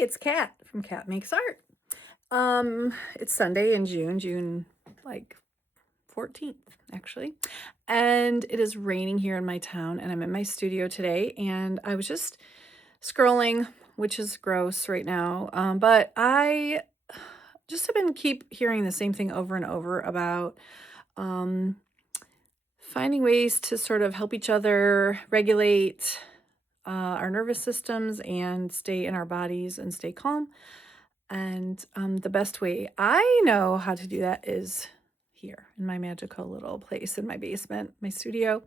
it's Kat from Kat Makes Art. It's Sunday in June like 14th actually. And it is raining here in my town and I'm in my studio today and I was just scrolling, which is gross right now. But I just have been keep hearing the same thing over and over about um finding ways to sort of help each other regulate our nervous systems and stay in our bodies and stay calm. And the best way I know how to do that is here in my magical little place in my basement, my studio,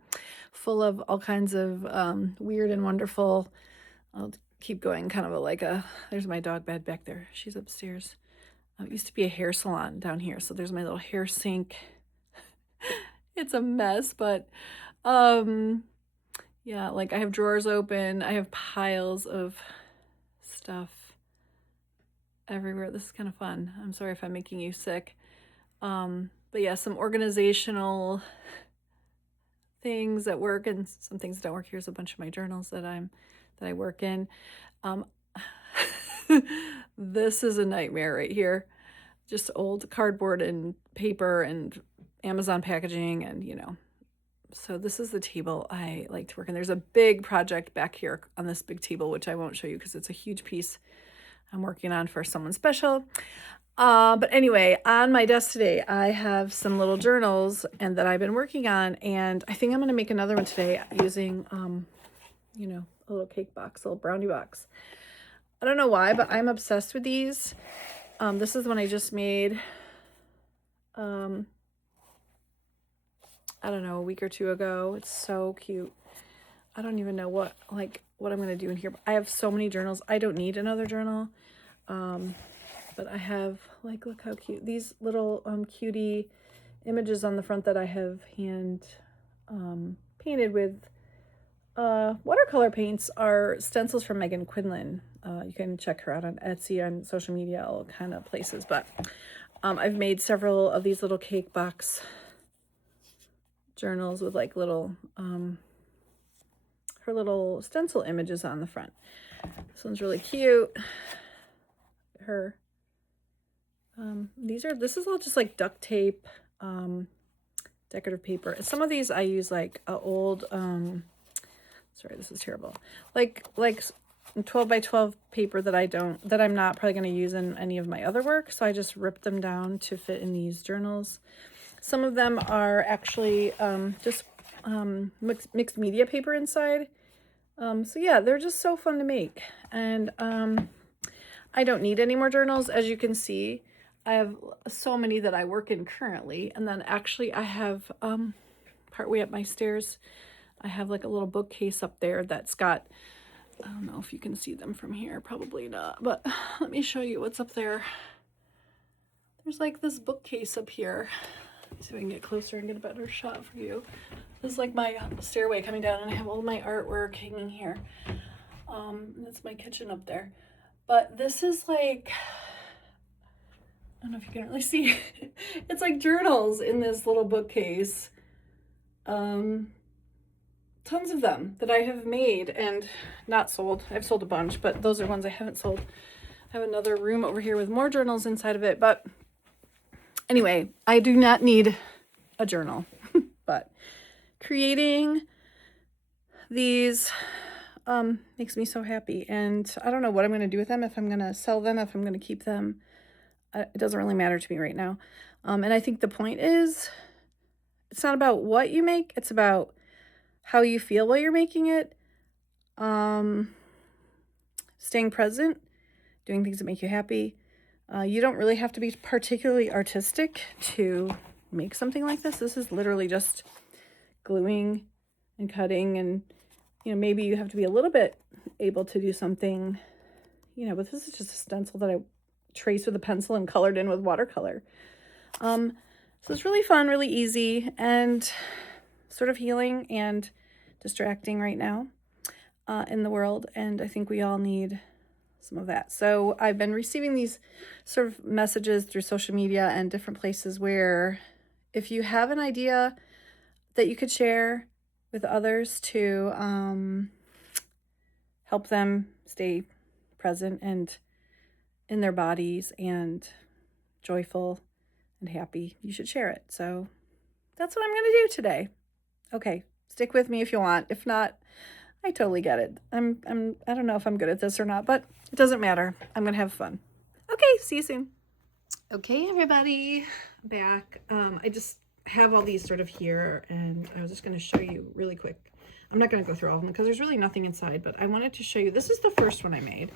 full of all kinds of weird and wonderful. I'll keep going, kind of there's my dog bed back there. She's upstairs. It used to be a hair salon down here. So there's my little hair sink. It's a mess, but um, yeah, like I have drawers open. I have piles of stuff everywhere. This is kind of fun. I'm sorry if I'm making you sick. But yeah, some organizational things at work and some things that don't work. Here's a bunch of my journals that I work in. Um, this is a nightmare right here. Just old cardboard and paper and Amazon packaging and, so this is the table I like to work in. There's a big project back here on this big table, which I won't show you because it's a huge piece I'm working on for someone special. But anyway, on my desk today, I have some little journals and that I've been working on, and I think I'm going to make another one today using, a little cake box, a little brownie box. I don't know why, but I'm obsessed with these. This is the one I just made, I don't know, a week or two ago. It's so cute. I don't even know what I'm going to do in here. I have so many journals. I don't need another journal. But I have, look how cute. These little cutie images on the front that I have hand painted with watercolor paints are stencils from Megan Quinlan. You can check her out on Etsy, on social media, all kind of places. But I've made several of these little cake box journals with little, her little stencil images on the front. This one's really cute. Her. This is all just like duct tape, decorative paper. Some of these I use old, sorry, this is terrible. Like 12 by 12 paper that I'm not probably going to use in any of my other work. So I just ripped them down to fit in these journals. Some of them are actually, just, mixed media paper inside. So yeah, they're just so fun to make. And, I don't need any more journals. As you can see, I have so many that I work in currently. And then actually I have, partway up my stairs, I have a little bookcase up there that's got, I don't know if you can see them from here, probably not, but let me show you what's up there. There's this bookcase up here. Let's see if I can get closer and get a better shot for you. This is my stairway coming down and I have all my artwork hanging here. That's my kitchen up there. But this is I don't know if you can really see. It's journals in this little bookcase. Tons of them that I have made and not sold. I've sold a bunch, but those are ones I haven't sold. I have another room over here with more journals inside of it. But anyway, I do not need a journal. But creating these makes me so happy. And I don't know what I'm going to do with them, if I'm going to sell them, if I'm going to keep them. It doesn't really matter to me right now. And I think the point is, it's not about what you make. It's about how you feel while you're making it. Staying present, doing things that make you happy. You don't really have to be particularly artistic to make something like this. This is literally just gluing and cutting, and maybe you have to be a little bit able to do something, but this is just a stencil that I traced with a pencil and colored in with watercolor. So it's really fun, really easy, and sort of healing and distracting right now in the world. And I think we all need some of that. So I've been receiving these sort of messages through social media and different places where if you have an idea that you could share with others to help them stay present and in their bodies and joyful and happy, you should share it. So that's what I'm going to do today. Okay, stick with me if you want. If not, I totally get it. I don't know if I'm good at this or not, but it doesn't matter. I'm going to have fun. Okay, see you soon. Okay, everybody, back. I just have all these sort of here, and I was just going to show you really quick. I'm not going to go through all of them because there's really nothing inside, but I wanted to show you. This is the first one I made.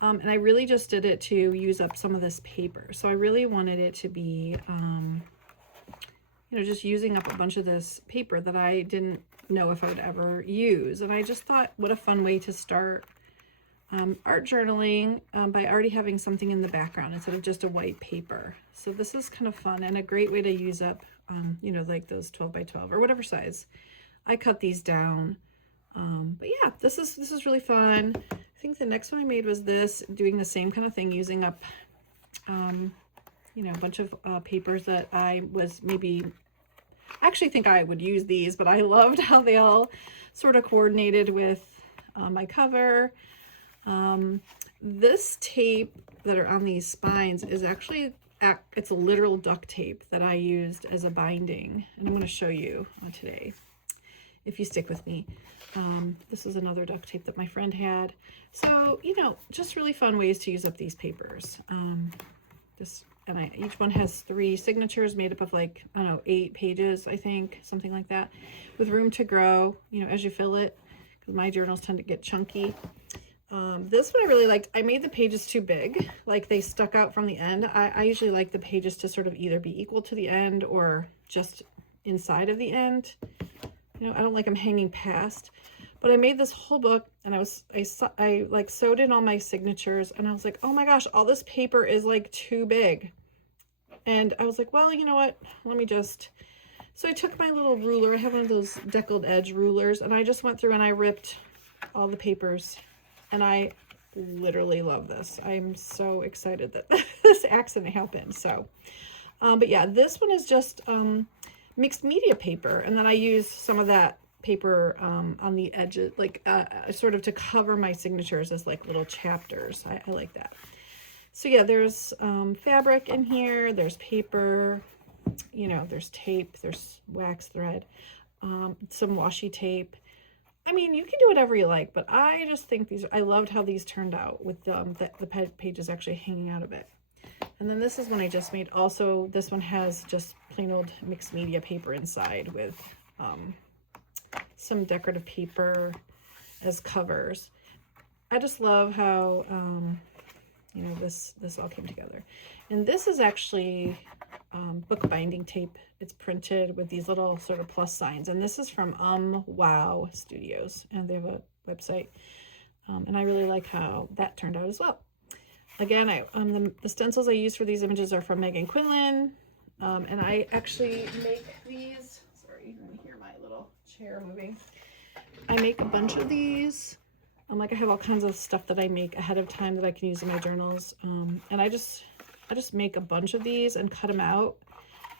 And I really just did it to use up some of this paper. So I really wanted it to be, you know, just using up a bunch of this paper that I didn't know if I would ever use. And I just thought, what a fun way to start art journaling by already having something in the background instead of just a white paper. So this is kind of fun and a great way to use up, you know, like those 12 by 12 or whatever size. I cut these down. But yeah, this is really fun. I think the next one I made was this, doing the same kind of thing, using up, you know, a bunch of papers that I was maybe, I actually think I would use these, but I loved how they all sort of coordinated with my cover. This tape that are on these spines is actually, it's a literal duct tape that I used as a binding, and I'm going to show you today if you stick with me. This is another duct tape that my friend had. So, you know, just really fun ways to use up these papers. Each one has 3 signatures made up of like, I don't know, 8 pages, I think, something like that, with room to grow, you know, as you fill it, because my journals tend to get chunky. This one I really liked. I made the pages too big, like they stuck out from the end. I usually like the pages to sort of either be equal to the end or just inside of the end. You know, I don't like them hanging past. But I made this whole book, and I like sewed in all my signatures, and I was like, oh my gosh, all this paper is like too big. And I was like, well, you know what? Let me just. So I took my little ruler. I have one of those deckled edge rulers, and I just went through and I ripped all the papers. And I literally love this. I'm so excited that this accident happened. So, but yeah, this one is just mixed media paper, and then I used some of that paper on the edges, like sort of to cover my signatures as like little chapters. I like that. So yeah, there's fabric in here, there's paper, you know, there's tape, there's wax thread, some washi tape. I mean, you can do whatever you like, but I just think I loved how these turned out with the pages actually hanging out of it. And then this is one I just made. Also, this one has just plain old mixed media paper inside with some decorative paper as covers. I just love how, you know, this all came together. And this is actually bookbinding tape. It's printed with these little sort of plus signs. And this is from Wow Studios, and they have a website. And I really like how that turned out as well. Again, the stencils I use for these images are from Megan Quinlan. And I actually make these. Sorry, you're going to hear my little chair moving. I make a bunch of these. Like I have all kinds of stuff that I make ahead of time that I can use in my journals. And I just make a bunch of these and cut them out.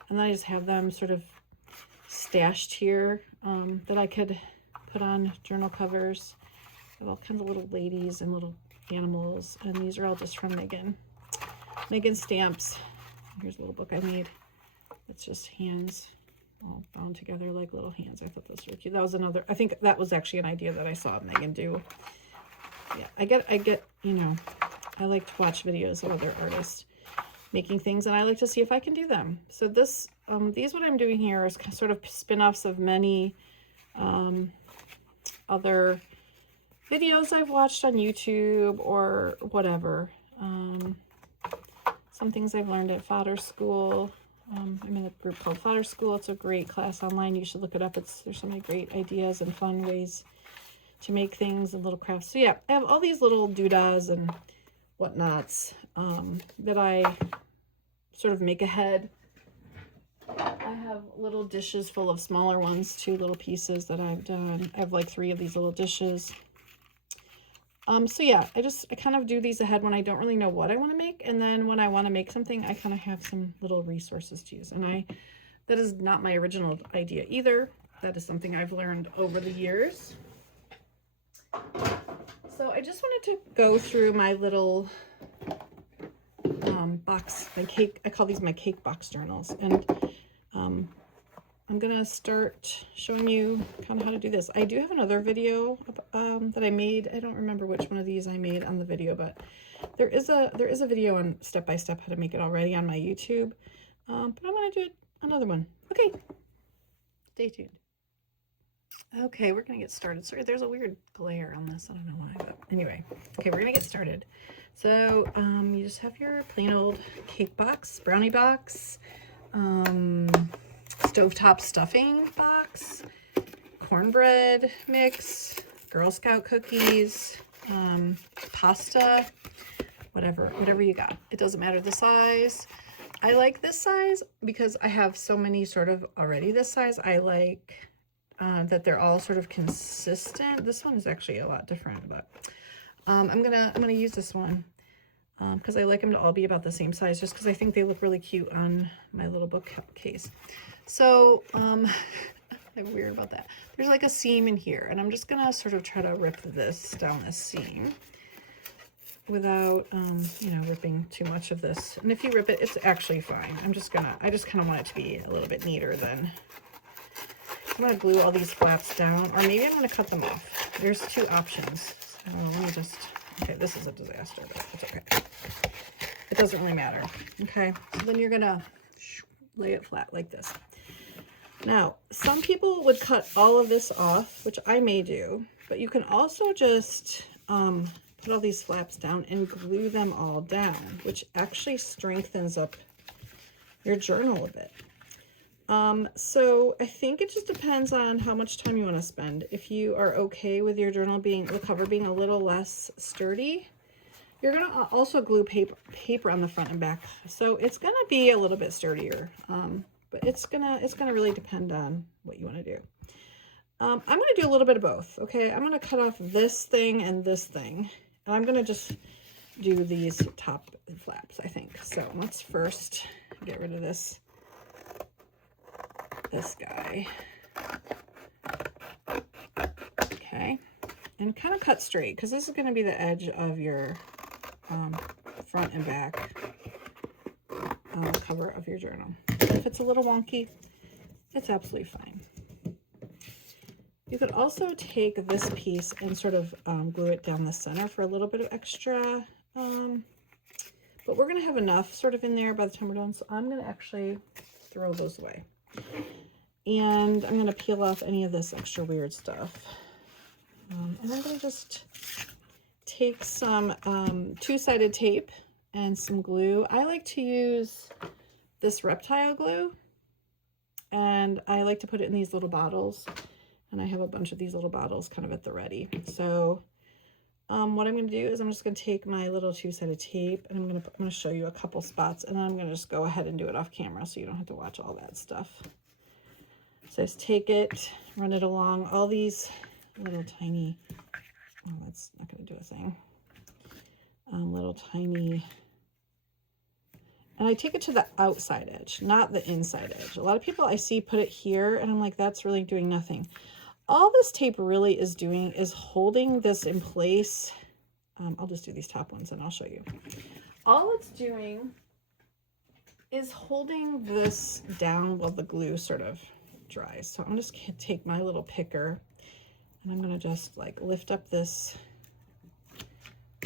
And then I just have them sort of stashed here that I could put on journal covers. I have all kinds of little ladies and little animals. And these are all just from Megan. Megan stamps. Here's a little book I made. It's just hands all bound together like little hands. I thought those were cute. That was another, I think that was actually an idea that I saw Megan do. Yeah, I get, you know, I like to watch videos of other artists making things, and I like to see if I can do them. So this, these what I'm doing here is sort of spin-offs of many other videos I've watched on YouTube or whatever. Some things I've learned at Fodder School. I'm in a group called Fodder School. It's a great class online. You should look it up. There's so many great ideas and fun ways to make things and little crafts. So yeah, I have all these little doodahs and whatnots that I sort of make ahead. I have little dishes full of smaller ones, 2 little pieces that I've done. I have like 3 of these little dishes. So yeah, I kind of do these ahead when I don't really know what I want to make. And then when I want to make something, I kind of have some little resources to use. And that is not my original idea either. That is something I've learned over the years. So I just wanted to go through my little box, my cake, I call these my cake box journals. And I'm gonna start showing you kind of how to do this. I do have another video that I made. I don't remember which one of these I made on the video, but there is a video on step by step how to make it already on my YouTube. But I'm gonna do another one. Okay, stay tuned. Okay, we're gonna get started. Sorry, there's a weird glare on this. I don't know why, but anyway. Okay, we're gonna get started. So you just have your plain old cake box, brownie box, stovetop stuffing box, cornbread mix, Girl Scout cookies, pasta, whatever you got. It doesn't matter the size. I like this size because I have so many sort of already this size. I like that they're all sort of consistent. This one is actually a lot different, but I'm gonna use this one because I like them to all be about the same size, just because I think they look really cute on my little bookcase. So I'm weird about that. There's like a seam in here, and I'm just gonna sort of try to rip this down this seam without you know, ripping too much of this. And if you rip it, it's actually fine. I just kind of want it to be a little bit neater than. I'm going to glue all these flaps down, or maybe I'm going to cut them off. There's two options. So let me just, okay, this is a disaster, but it's okay. It doesn't really matter. Okay, so then you're going to lay it flat like this. Now, some people would cut all of this off, which I may do, but you can also just put all these flaps down and glue them all down, which actually strengthens up your journal a bit. So I think it just depends on how much time you want to spend. If you are okay with your journal being, the cover being a little less sturdy, you're going to also glue paper on the front and back. So it's going to be a little bit sturdier. But it's gonna really depend on what you want to do. I'm going to do a little bit of both. Okay. I'm going to cut off this thing and this thing, and I'm going to just do these top flaps, I think. So let's first get rid of this guy. Okay, and kind of cut straight, because this is going to be the edge of your front and back cover of your journal. If it's a little wonky, it's absolutely fine. You could also take this piece and sort of glue it down the center for a little bit of extra, but we're going to have enough sort of in there by the time we're done, so I'm going to actually throw those away. And I'm going to peel off any of this extra weird stuff. And I'm going to just take some two-sided tape and some glue. I like to use this Reptile glue, and I like to put it in these little bottles. And I have a bunch of these little bottles kind of at the ready. So what I'm going to do is I'm just going to take my little two-sided tape, and I'm going to show you a couple spots, and then I'm going to just go ahead and do it off camera so you don't have to watch all that stuff. So just take it, run it along all these little tiny, oh, that's not going to do a thing, little tiny, and I take it to the outside edge, not the inside edge. A lot of people I see put it here, and I'm like, that's really doing nothing. All this tape really is doing is holding this in place. I'll just do these top ones and I'll show you. All it's doing is holding this down while the glue sort of dries. So I'm just going to take my little picker, and I'm going to just like lift up this,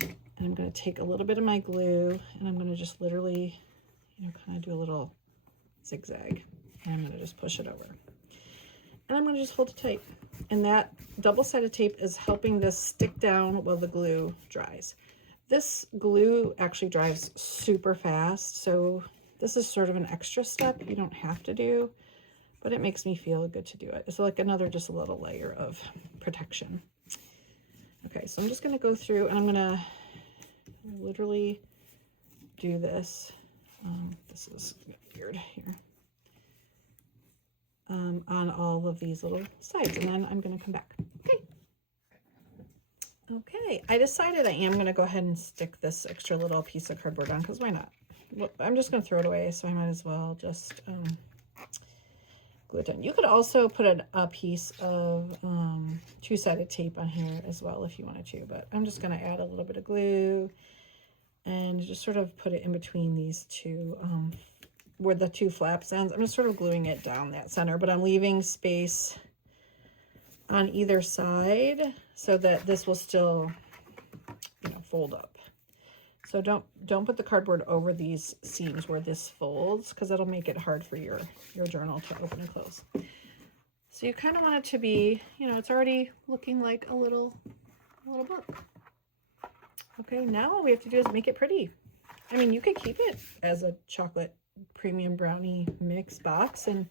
and I'm going to take a little bit of my glue, and I'm going to just literally, you know, kind of do a little zigzag, and I'm going to just push it over, and I'm going to just hold it tight. And that double-sided tape is helping this stick down while the glue dries. This glue actually dries super fast, so this is sort of an extra step you don't have to do, but it makes me feel good to do it. It's like another just a little layer of protection. Okay, so I'm just going to go through, and I'm going to literally do this. This is weird here. On all of these little sides, and then I'm going to come back. Okay, I decided I am going to go ahead and stick this extra little piece of cardboard on, because why not? Well, I'm just going to throw it away, so I might as well just glue it down. You could also put a piece of two-sided tape on here as well if you wanted to, but I'm just going to add a little bit of glue, and just sort of put it in between these two, where the two flaps ends. I'm just sort of gluing it down that center, but I'm leaving space on either side so that this will still, you know, fold up. So don't put the cardboard over these seams where this folds, because that'll make it hard for your journal to open and close. So you kind of want it to be, you know, it's already looking like a little book. Okay, now all we have to do is make it pretty. I mean, you could keep it as a chocolate premium brownie mix box, and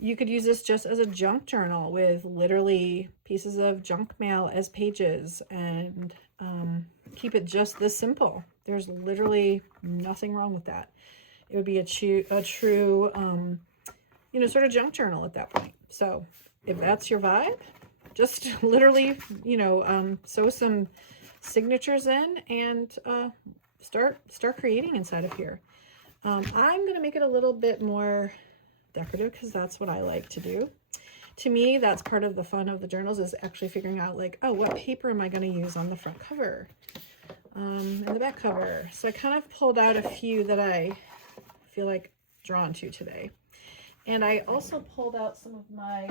you could use this just as a junk journal with literally pieces of junk mail as pages, and keep it just this simple. There's literally nothing wrong with that. It would be a true, you know, sort of junk journal at that point. So if that's your vibe, just literally, you know, sew some signatures in and start creating inside of here. I'm going to make it a little bit more decorative because that's what I like to do. To me, that's part of the fun of the journals, is actually figuring out like, oh, what paper am I going to use on the front cover, and the back cover. So I kind of pulled out a few that I feel like drawn to today. And I also pulled out some of my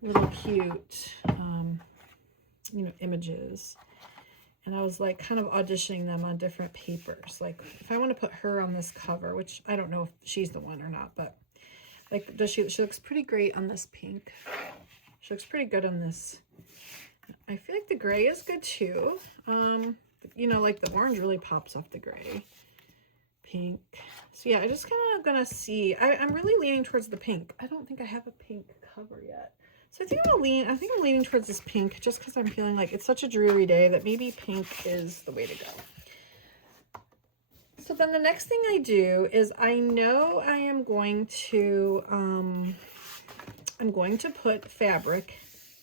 little cute, you know, images. And I was like kind of auditioning them on different papers. Like if I want to put her on this cover, which I don't know if she's the one or not, but like, she looks pretty great on this pink. She looks pretty good on this. I feel like the gray is good too. You know, like the orange really pops off the gray. Pink. So yeah, I just kind of gonna see. I'm really leaning towards the pink. I don't think I have a pink cover yet. So I think I'm leaning towards this pink, just because I'm feeling like it's such a dreary day that maybe pink is the way to go. So then the next thing I do is, I know I am going to, I'm going to put fabric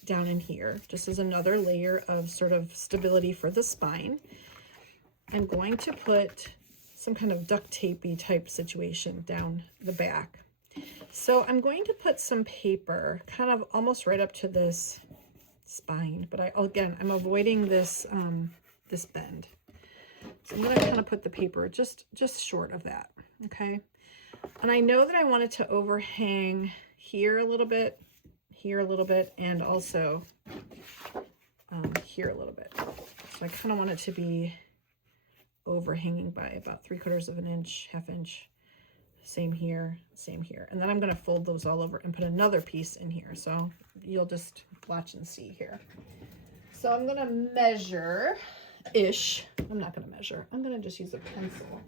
down in here, just as another layer of sort of stability for the spine. I'm going to put some kind of duct tapey type situation down the back. So I'm going to put some paper kind of almost right up to this spine, but I'm avoiding this, this bend. So I'm going to kind of put the paper just short of that. Okay. And I know that I want it to overhang here a little bit, and also here a little bit. So I kind of want it to be overhanging by about 3/4 of an inch, 1/2 inch. Same here, same here. And then I'm going to fold those all over and put another piece in here. So you'll just watch and see here. So I'm going to measure-ish. I'm not going to measure. I'm going to just use a pencil.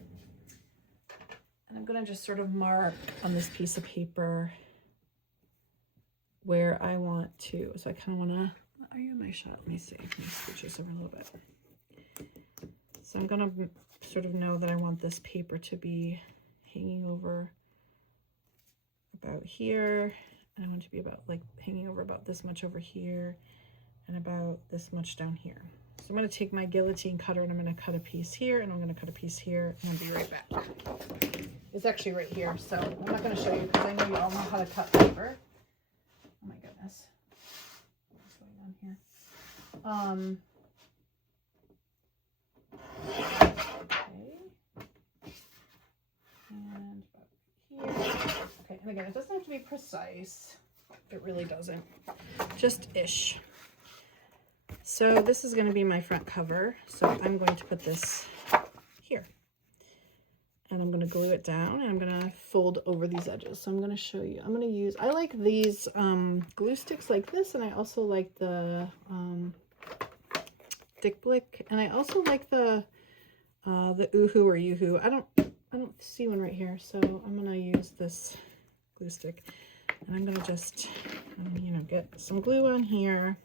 And I'm going to just sort of mark on this piece of paper where I want to. So I kind of want to, are you in my shot? Let me see. Let me switch this over a little bit. So I'm going to sort of know that I want this paper to be hanging over about here, and I want it to be about like hanging over about this much over here, and about this much down here. So I'm going to take my guillotine cutter and I'm going to cut a piece here, and I'm going to cut a piece here, and I'll be right back. It's actually right here, so I'm not going to show you because I know you all know how to cut paper. Oh my goodness, what's going on here? And about here. Okay, and again, it doesn't have to be precise. It really doesn't. Just ish. So this is going to be my front cover. So I'm going to put this here. And I'm going to glue it down, and I'm going to fold over these edges. So I'm going to show you. I'm going to use, I like these glue sticks like this, and I also like the Dick Blick, and I also like the Oohoo or Yoo-Hoo. I don't see one right here, so I'm going to use this glue stick, and I'm going to just, you know, get some glue on here.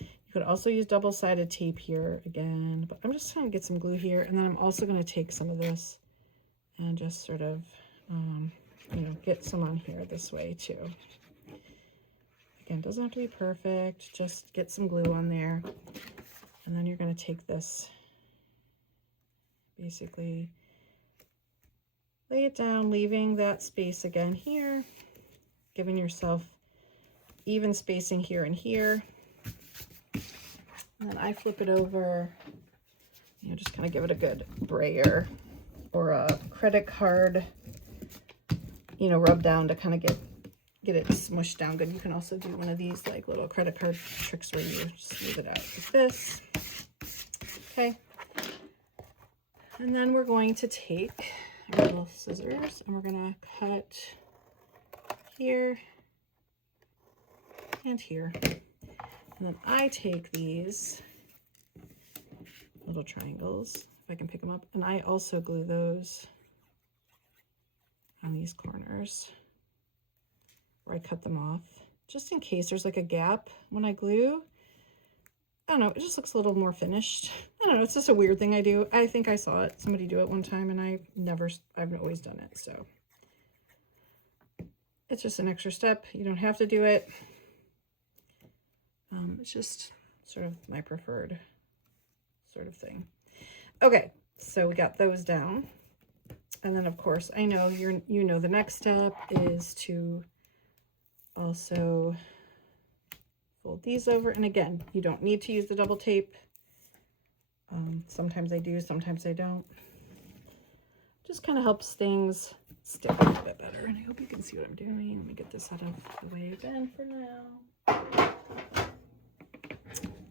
You could also use double-sided tape here again, but I'm just going to get some glue here, and then I'm also going to take some of this and just sort of, you know, get some on here this way too. Again, it doesn't have to be perfect, just get some glue on there, and then you're going to take this, basically lay it down, leaving that space again here, giving yourself even spacing here and here. And then I flip it over You know, just kind of give it a good brayer or a credit card, you know, rub down to kind of get it smushed down good. You can also do one of these like little credit card tricks where you smooth it out like this. Okay. And then we're going to take our little scissors and we're going to cut here and here. And then I take these little triangles, if I can pick them up, and I also glue those on these corners where I cut them off, just in case there's like a gap when I glue. I don't know, it just looks a little more finished. I don't know, it's just a weird thing I do. I think I saw it, somebody do it one time, and I've always done it, so. It's just an extra step. You don't have to do it. It's just sort of my preferred sort of thing. Okay, so we got those down. And then of course, I know you know the next step is to also fold these over. And again, you don't need to use the double tape. Sometimes I do, sometimes I don't. Just kind of helps things stick a little bit better. And I hope you can see what I'm doing. Let me get this out of the way again for now.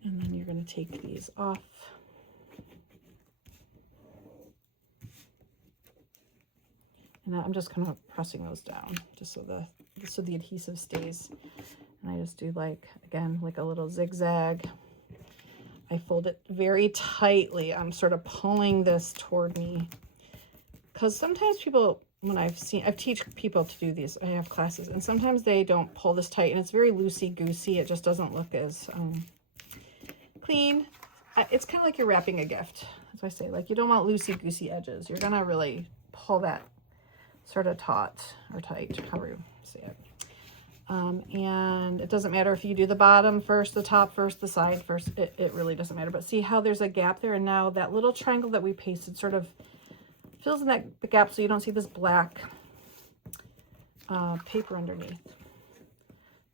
And then you're going to take these off. And I'm just kind of pressing those down just so the adhesive stays. And I just do like, again, like a little zigzag. I fold it very tightly. I'm sort of pulling this toward me. Because sometimes people, when I've teach people to do these, I have classes, and sometimes they don't pull this tight, and it's very loosey-goosey. It just doesn't look as clean. It's kind of like you're wrapping a gift. As I say, like you don't want loosey-goosey edges. You're going to really pull that sort of taut or tight, however you say it. And it doesn't matter if you do the bottom first, the top first, the side first. It really doesn't matter. But see how there's a gap there, and now that little triangle that we pasted sort of fills in the gap so you don't see this black paper underneath.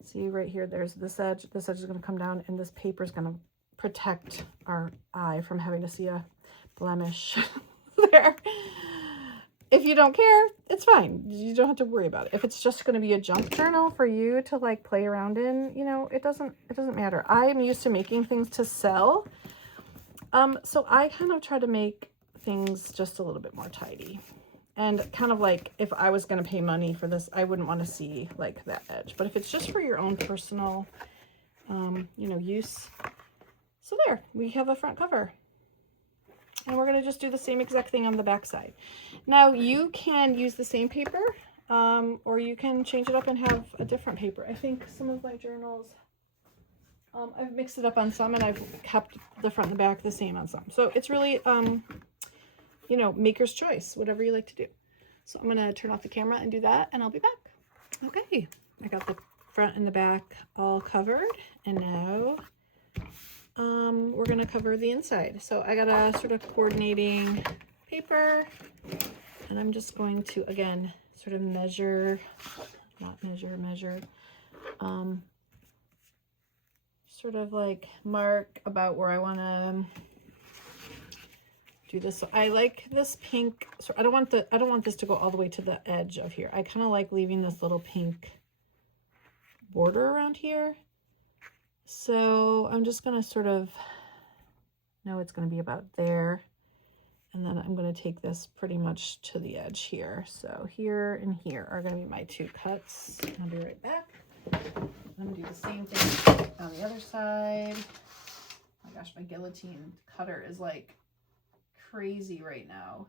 See right here, there's this edge. This edge is going to come down, and this paper is going to protect our eye from having to see a blemish there. If you don't care, it's fine. You don't have to worry about it. If it's just going to be a junk journal for you to like play around in, you know, it doesn't matter. I'm used to making things to sell. So I kind of try to make things just a little bit more tidy, and kind of like if I was going to pay money for this, I wouldn't want to see like that edge. But if it's just for your own personal, you know, use. So there, we have a front cover. And we're going to just do the same exact thing on the back side. Now you can use the same paper, or you can change it up and have a different paper. I think some of my journals, I've mixed it up on some, and I've kept the front and the back the same on some. So it's really, you know, maker's choice, whatever you like to do. So I'm going to turn off the camera and do that, and I'll be back. Okay, I got the front and the back all covered, and now we're going to cover the inside. So I got a sort of coordinating paper, and I'm just going to, again, sort of measure, sort of like mark about where I want to do this. So I like this pink, so I don't want this to go all the way to the edge of here. I kind of like leaving this little pink border around here. So I'm just going to sort of know it's going to be about there. And then I'm going to take this pretty much to the edge here. So here and here are going to be my two cuts. I'll be right back. I'm going to do the same thing on the other side. Oh my gosh, my guillotine cutter is like crazy right now.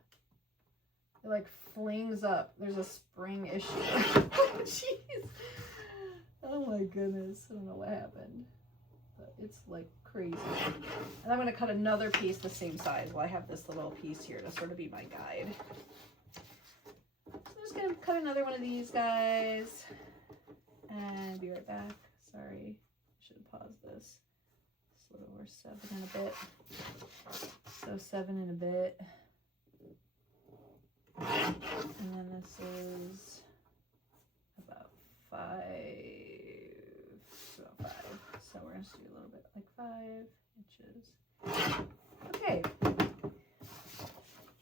It like flings up. There's a spring issue. Oh, jeez. Oh my goodness. I don't know what happened. It's like crazy. And I'm going to cut another piece the same size. Well, I have this little piece here to sort of be my guide. So I'm just going to cut another one of these guys and be right back. Sorry, I should have paused this. So we're 7 and a bit. So 7 and a bit. And then this is about 5. About 5. So we're going to do a little bit like 5 inches. Okay.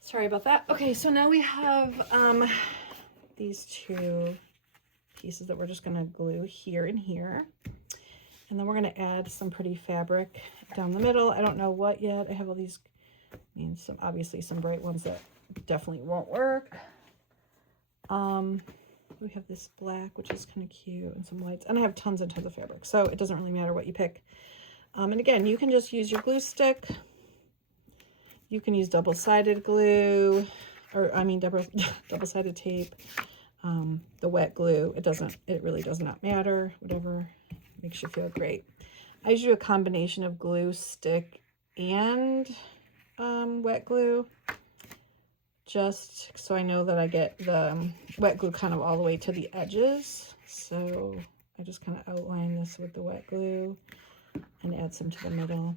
Sorry about that. Okay, so now we have these two pieces that we're just gonna glue here and here. And then we're gonna add some pretty fabric down the middle. I don't know what yet. I have all these, some obviously some bright ones that definitely won't work. We have this black, which is kind of cute, and some whites, and I have tons and tons of fabric, so it doesn't really matter what you pick. And again, you can just use your glue stick. You can use double-sided glue, or I mean double-sided tape, the wet glue. It really does not matter, whatever makes you feel great. I usually do a combination of glue stick and wet glue, just so I know that I get the wet glue kind of all the way to the edges. So I just kind of outline this with the wet glue and add some to the middle.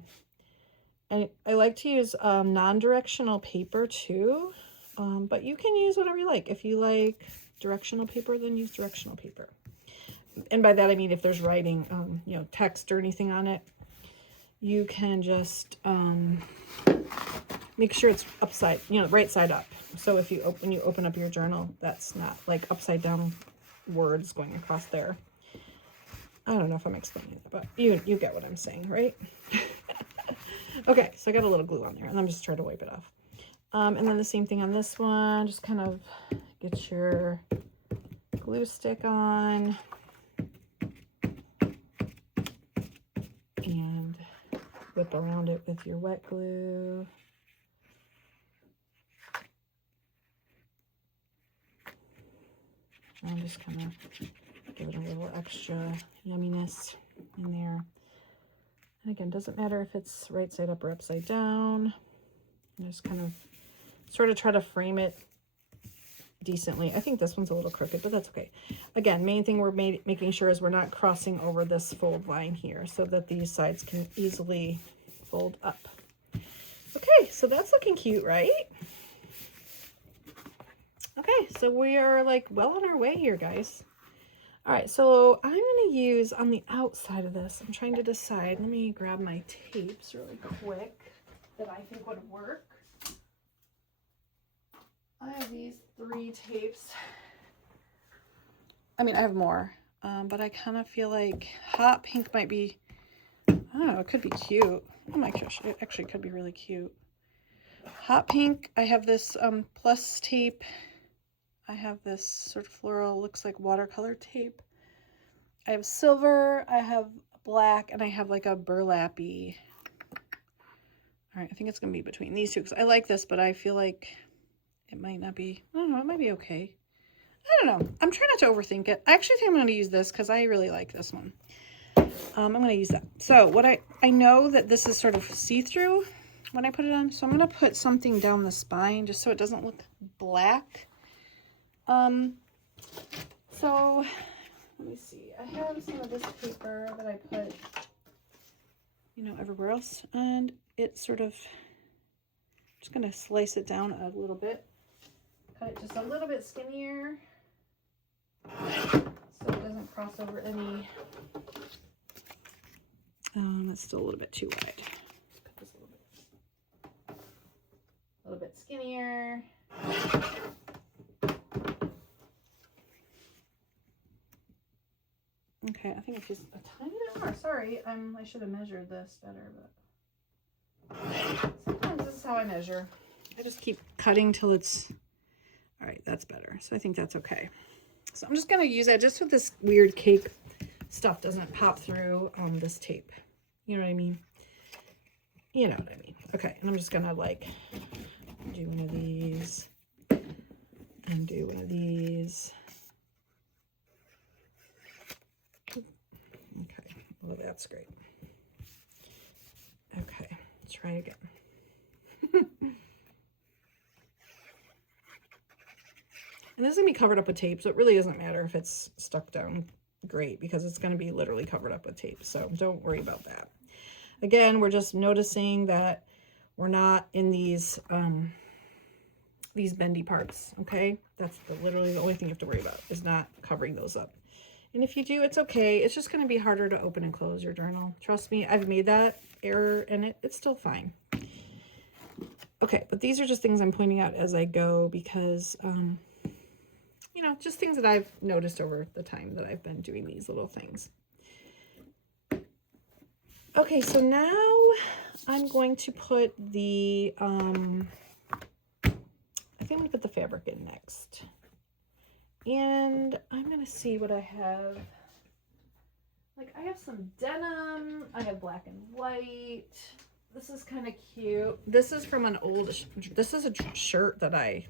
And I like to use non-directional paper too, but you can use whatever you like. If you like directional paper, then use directional paper. And by that I mean if there's writing, you know, text or anything on it, you can just make sure it's upside, you know, right side up. So if you when you open up your journal, that's not like upside down words going across there. I don't know if I'm explaining it, but you get what I'm saying, right? Okay, so I got a little glue on there, and I'm just trying to wipe it off. And then the same thing on this one. Just kind of get your glue stick on and whip around it with your wet glue. And just kind of give it a little extra yumminess in there. And again, doesn't matter if it's right side up or upside down. And just kind of sort of try to frame it decently. I think this one's a little crooked, but that's okay. Again, main thing we're making sure is we're not crossing over this fold line here so that these sides can easily fold up. Okay, so that's looking cute, right? Okay, so we are like well on our way here, guys. All right, so I'm going to use on the outside of this, I'm trying to decide, let me grab my tapes really quick that I think would work. I have these 3 tapes. I mean, I have more, but I kind of feel like hot pink might be, I don't know, it could be cute. Oh my gosh, it actually could be really cute. Hot pink, I have this plus tape. I have this sort of floral, looks like watercolor tape. I have silver, I have black, and I have like a burlappy. All right, I think it's gonna be between these two because I like this, but I feel like it might not be, I don't know, it might be okay. I don't know, I'm trying not to overthink it. I actually think I'm gonna use this because I really like this one. I'm gonna use that. So what I know that this is sort of see-through when I put it on, so I'm gonna put something down the spine just so it doesn't look black. So let me see, I have some of this paper that I put, you know, everywhere else, and it's sort of, just gonna slice it down a little bit, cut it just a little bit skinnier so it doesn't cross over any, it's still a little bit too wide. Cut this a little bit skinnier. Okay, I think it's just a tiny bit more. Sorry, I should have measured this better, but sometimes this is how I measure. I just keep cutting till it's, all right, that's better. So I think that's okay. So I'm just gonna use that just so this weird cake stuff doesn't pop through this tape. You know what I mean? You know what I mean. Okay, and I'm just gonna like do one of these and do one of these. Okay, well, that's great. Okay, let's try again. And this is gonna be covered up with tape, so it really doesn't matter if it's stuck down great because it's gonna be literally covered up with tape, so don't worry about that. Again, we're just noticing that we're not in these bendy parts, okay? That's literally the only thing you have to worry about, is not covering those up. And if you do, it's okay. It's just going to be harder to open and close your journal. Trust me, I've made that error and it's still fine. Okay, but these are just things I'm pointing out as I go because, you know, just things that I've noticed over the time that I've been doing these little things. Okay, so now I'm going to put the, I think I'm going to put the fabric in next. And I'm going to see what I have. Like, I have some denim. I have black and white. This is kind of cute. This is from an old, this is a shirt that I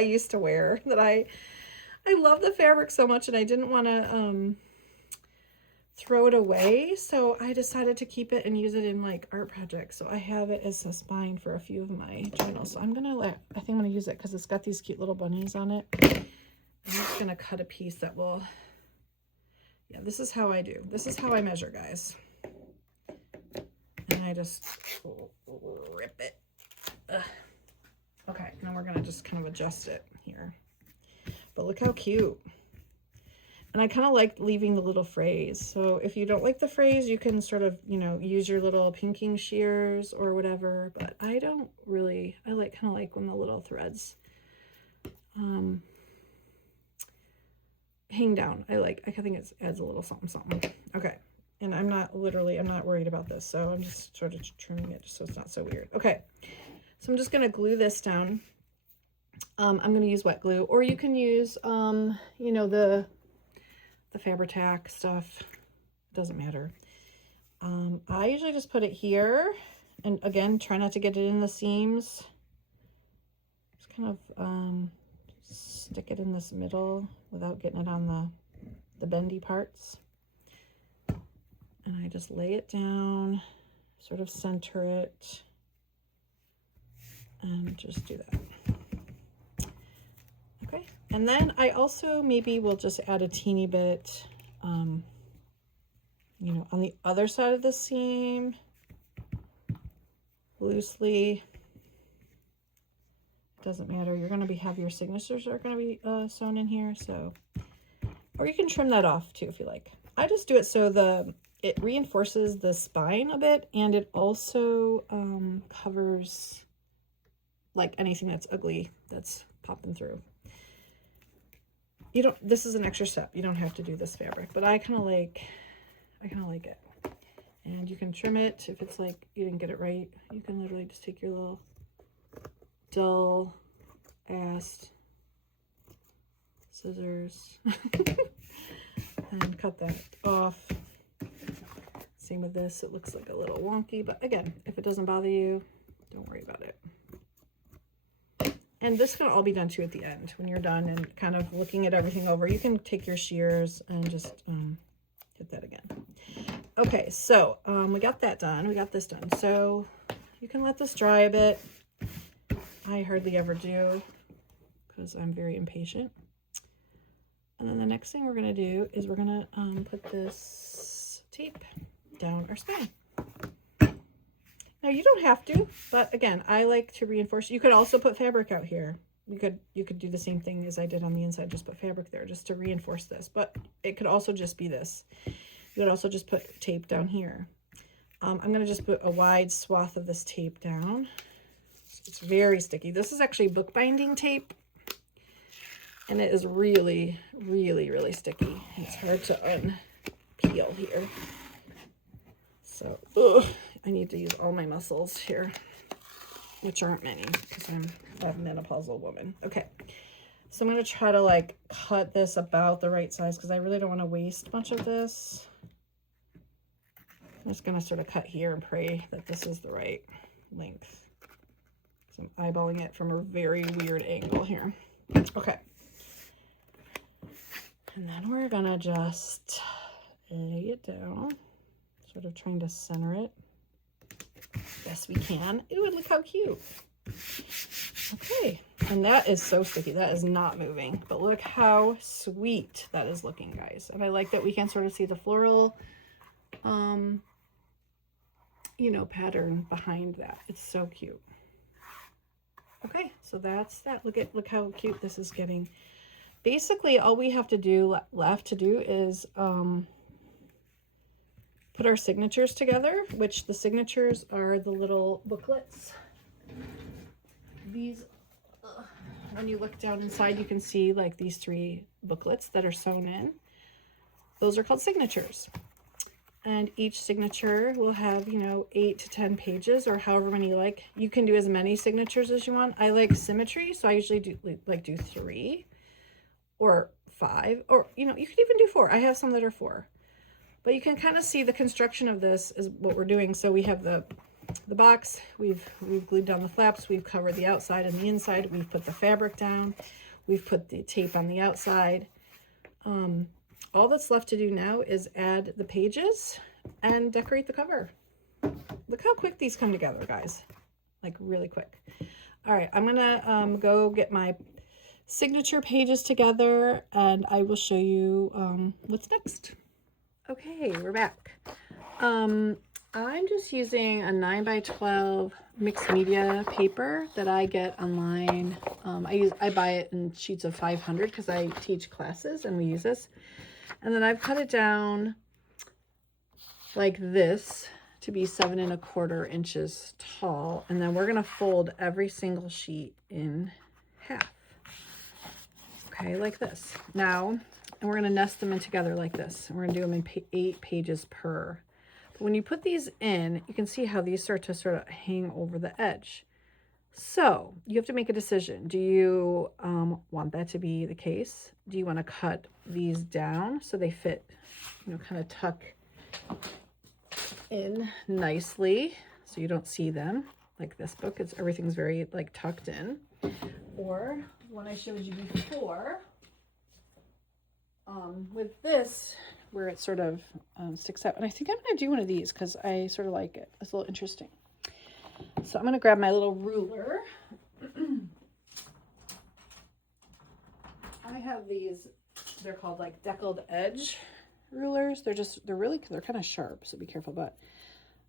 used to wear, that I love the fabric so much, and I didn't want to throw it away, so I decided to keep it and use it in like art projects. So I have it as a spine for a few of my journals. So I think I'm gonna use it because it's got these cute little bunnies on it. I'm just gonna cut a piece that will, yeah, this is how I do. This is how I measure, guys. And I just rip it. Ugh. Okay, now we're gonna just kind of adjust it here. But look how cute. And I kind of like leaving the little frays. So if you don't like the frays, you can sort of, you know, use your little pinking shears or whatever. But I don't really, I like kind of like when the little threads hang down. I think it adds a little something, something. Okay. And I'm not worried about this. So I'm just sort of trimming it so it's not so weird. Okay. So I'm just going to glue this down. I'm going to use wet glue, or you can use, you know, the Fabri-Tac stuff. Doesn't matter. I usually just put it here, and again, try not to get it in the seams. Just kind of stick it in this middle without getting it on the bendy parts. And I just lay it down, sort of center it, and just do that. Okay, and then I also maybe will just add a teeny bit, you know, on the other side of the seam, loosely. Doesn't matter. You're going to have your signatures are going to be sewn in here, so, or you can trim that off too if you like. I just do it so it reinforces the spine a bit, and it also covers like anything that's ugly that's popping through. You don't, this is an extra step. You don't have to do this fabric, but I kind of like it. And you can trim it if it's like you didn't get it right. You can literally just take your little dull ass scissors and cut that off. Same with this. It looks like a little wonky, but again, if it doesn't bother you, don't worry about it. And this can all be done too at the end when you're done and kind of looking at everything over. You can take your shears and just hit that again. Okay, so we got that done. We got this done. So you can let this dry a bit. I hardly ever do because I'm very impatient. And then the next thing we're going to do is we're going to put this tape down our spine. Now you don't have to, but again, I like to reinforce. You could also put fabric out here. You could do the same thing as I did on the inside, just put fabric there just to reinforce this, but it could also just be this. You could also just put tape down here. I'm going to just put a wide swath of this tape down. It's very sticky. This is actually bookbinding tape, and it is really, really, really sticky. It's hard to unpeel here. So, I need to use all my muscles here, which aren't many because I'm a menopausal woman. Okay, so I'm going to try to like cut this about the right size because I really don't want to waste much of this. I'm just going to sort of cut here and pray that this is the right length. So I'm eyeballing it from a very weird angle here. Okay. And then we're going to just lay it down, sort of trying to center it best we can. Ooh, look how cute. Okay, and that is so sticky. That is not moving, but look how sweet that is looking, guys. And I like that we can sort of see the floral, you know, pattern behind that. It's so cute. Okay, so that's that. Look how cute this is getting. Basically, all we have to do left to do is put our signatures together, which the signatures are the little booklets these, when you look down inside, you can see like these 3 booklets that are sewn in. Those are called signatures. And each signature will have, you know, 8 to 10 pages or however many you like. You can do as many signatures as you want. I like symmetry, so I usually do 3 or 5, or, you know, you could even do 4. I have some that are 4. But you can kind of see the construction of this is what we're doing. So we have the box, we've glued down the flaps, we've covered the outside and the inside, we've put the fabric down, we've put the tape on the outside. All that's left to do now is add the pages and decorate the cover. Look how quick these come together, guys. Like really quick. All right, I'm gonna go get my signature pages together and I will show you what's next. Okay, we're back. I'm just using a 9x12 mixed media paper that I get online. I buy it in sheets of 500 because I teach classes and we use this. And then I've cut it down like this to be 7 1/4 inches tall. And then we're gonna fold every single sheet in half. Okay, like this. Now, and we're gonna nest them in together like this. And we're gonna do them in 8 pages per. But when you put these in, you can see how these start to sort of hang over the edge. So you have to make a decision. Do you want that to be the case? Do you want to cut these down so they fit, you know, kind of tuck in nicely so you don't see them? Like this book, everything's very like tucked in. Or one I showed you before, with this, where it sort of sticks out. And I think I'm going to do one of these because I sort of like it. It's a little interesting. So I'm going to grab my little ruler. I have these, they're called like deckled edge rulers. They're kind of sharp, so be careful, but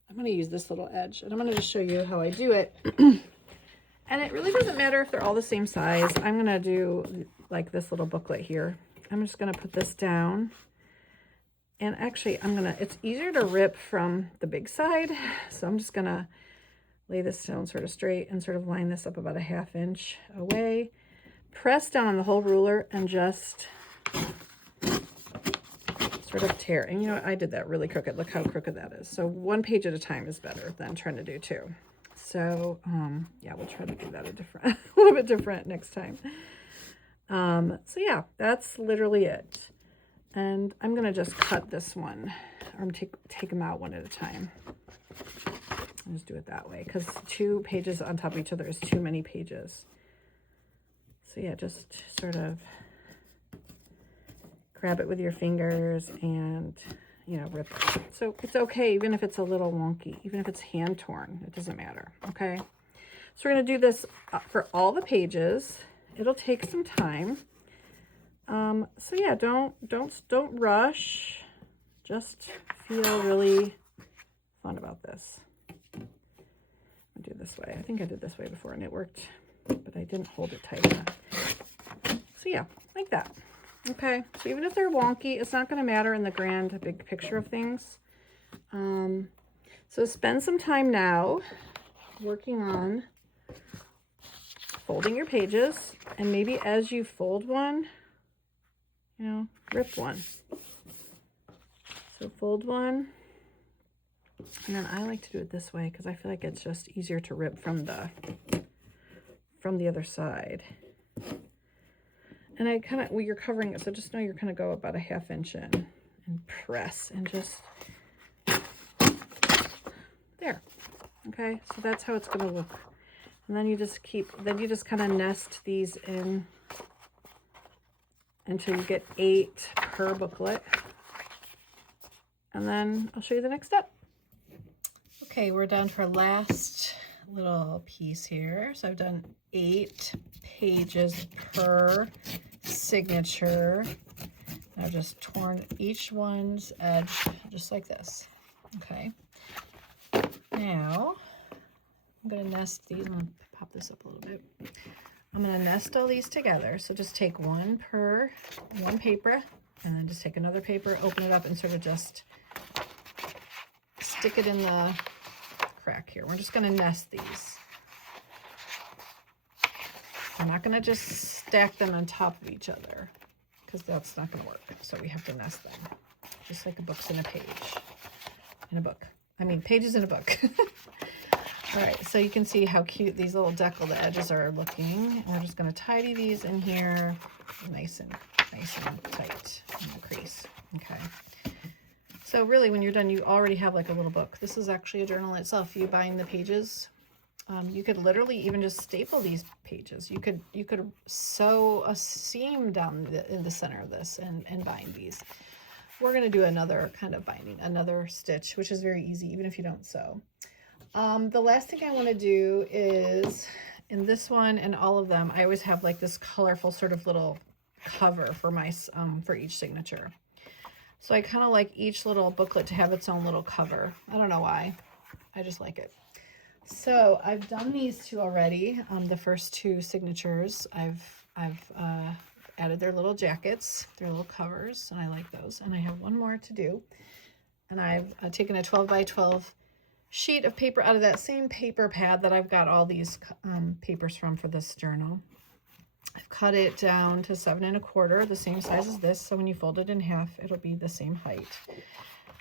I'm going to use this little edge and I'm going to just show you how I do it. And it really doesn't matter if they're all the same size. I'm going to do like this little booklet here. I'm just going to put this down. And actually, it's easier to rip from the big side. So I'm just going to lay this down sort of straight and sort of line this up about a 1/2 inch away. Press down on the whole ruler and just sort of tear. And you know what? I did that really crooked. Look how crooked that is. So 1 page at a time is better than trying to do 2. So, yeah, we'll try to do that a little bit different next time. So yeah, that's literally it. And I'm going to just cut this one, or take them out one at a time. I'll just do it that way because 2 pages on top of each other is too many pages. So yeah, just sort of grab it with your fingers and, you know, rip it. So it's okay, even if it's a little wonky, even if it's hand torn, it doesn't matter, okay? So we're going to do this for all the pages. It'll take some time. So yeah, don't rush. Just feel really fun about this. I'll do it this way. I think I did this way before and it worked, but I didn't hold it tight enough. So yeah, like that. Okay, so even if they're wonky, it's not going to matter in the grand, big picture of things. So spend some time now working on folding your pages, and maybe as you fold one, you know, rip one. So fold one, and then I like to do it this way because I feel like it's just easier to rip from the other side. And I kind of, well, you're covering it, so just know you're going to go about a 1/2 inch in and press and just there. Okay, so that's how it's going to look. And then you just kind of nest these in until you get 8 per booklet. And then I'll show you the next step. Okay, we're down to our last little piece here. So I've done 8 pages per signature. I've just torn each one's edge just like this. Okay. Now I'm going to nest these. I'm going to pop this up a little bit. I'm going to nest all these together. So just take one paper, and then just take another paper, open it up, and sort of just stick it in the crack here. We're just going to nest these. I'm not going to just stack them on top of each other because that's not going to work. So we have to nest them, just like a book's in a page, in a book. I mean, pages in a book. All right, so you can see how cute these little deckled edges are looking. We're just going to tidy these in here, nice and tight in the crease. Okay. So really, when you're done, you already have like a little book. This is actually a journal itself. You bind the pages. You could literally even just staple these pages. You could sew a seam down in the center of this and bind these. We're going to do another kind of binding, another stitch, which is very easy, even if you don't sew. The last thing I want to do is, in this one and all of them, I always have like this colorful sort of little cover for my for each signature. So I kind of like each little booklet to have its own little cover. I don't know why. I just like it. So I've done these two already. The first two signatures, I've added their little jackets, their little covers, and I like those. And I have one more to do. And I've taken a 12 by 12 sheet of paper out of that same paper pad that I've got all these papers from for this journal. I've cut it down to 7 1/4, the same size as this. So when you fold it in half, it'll be the same height.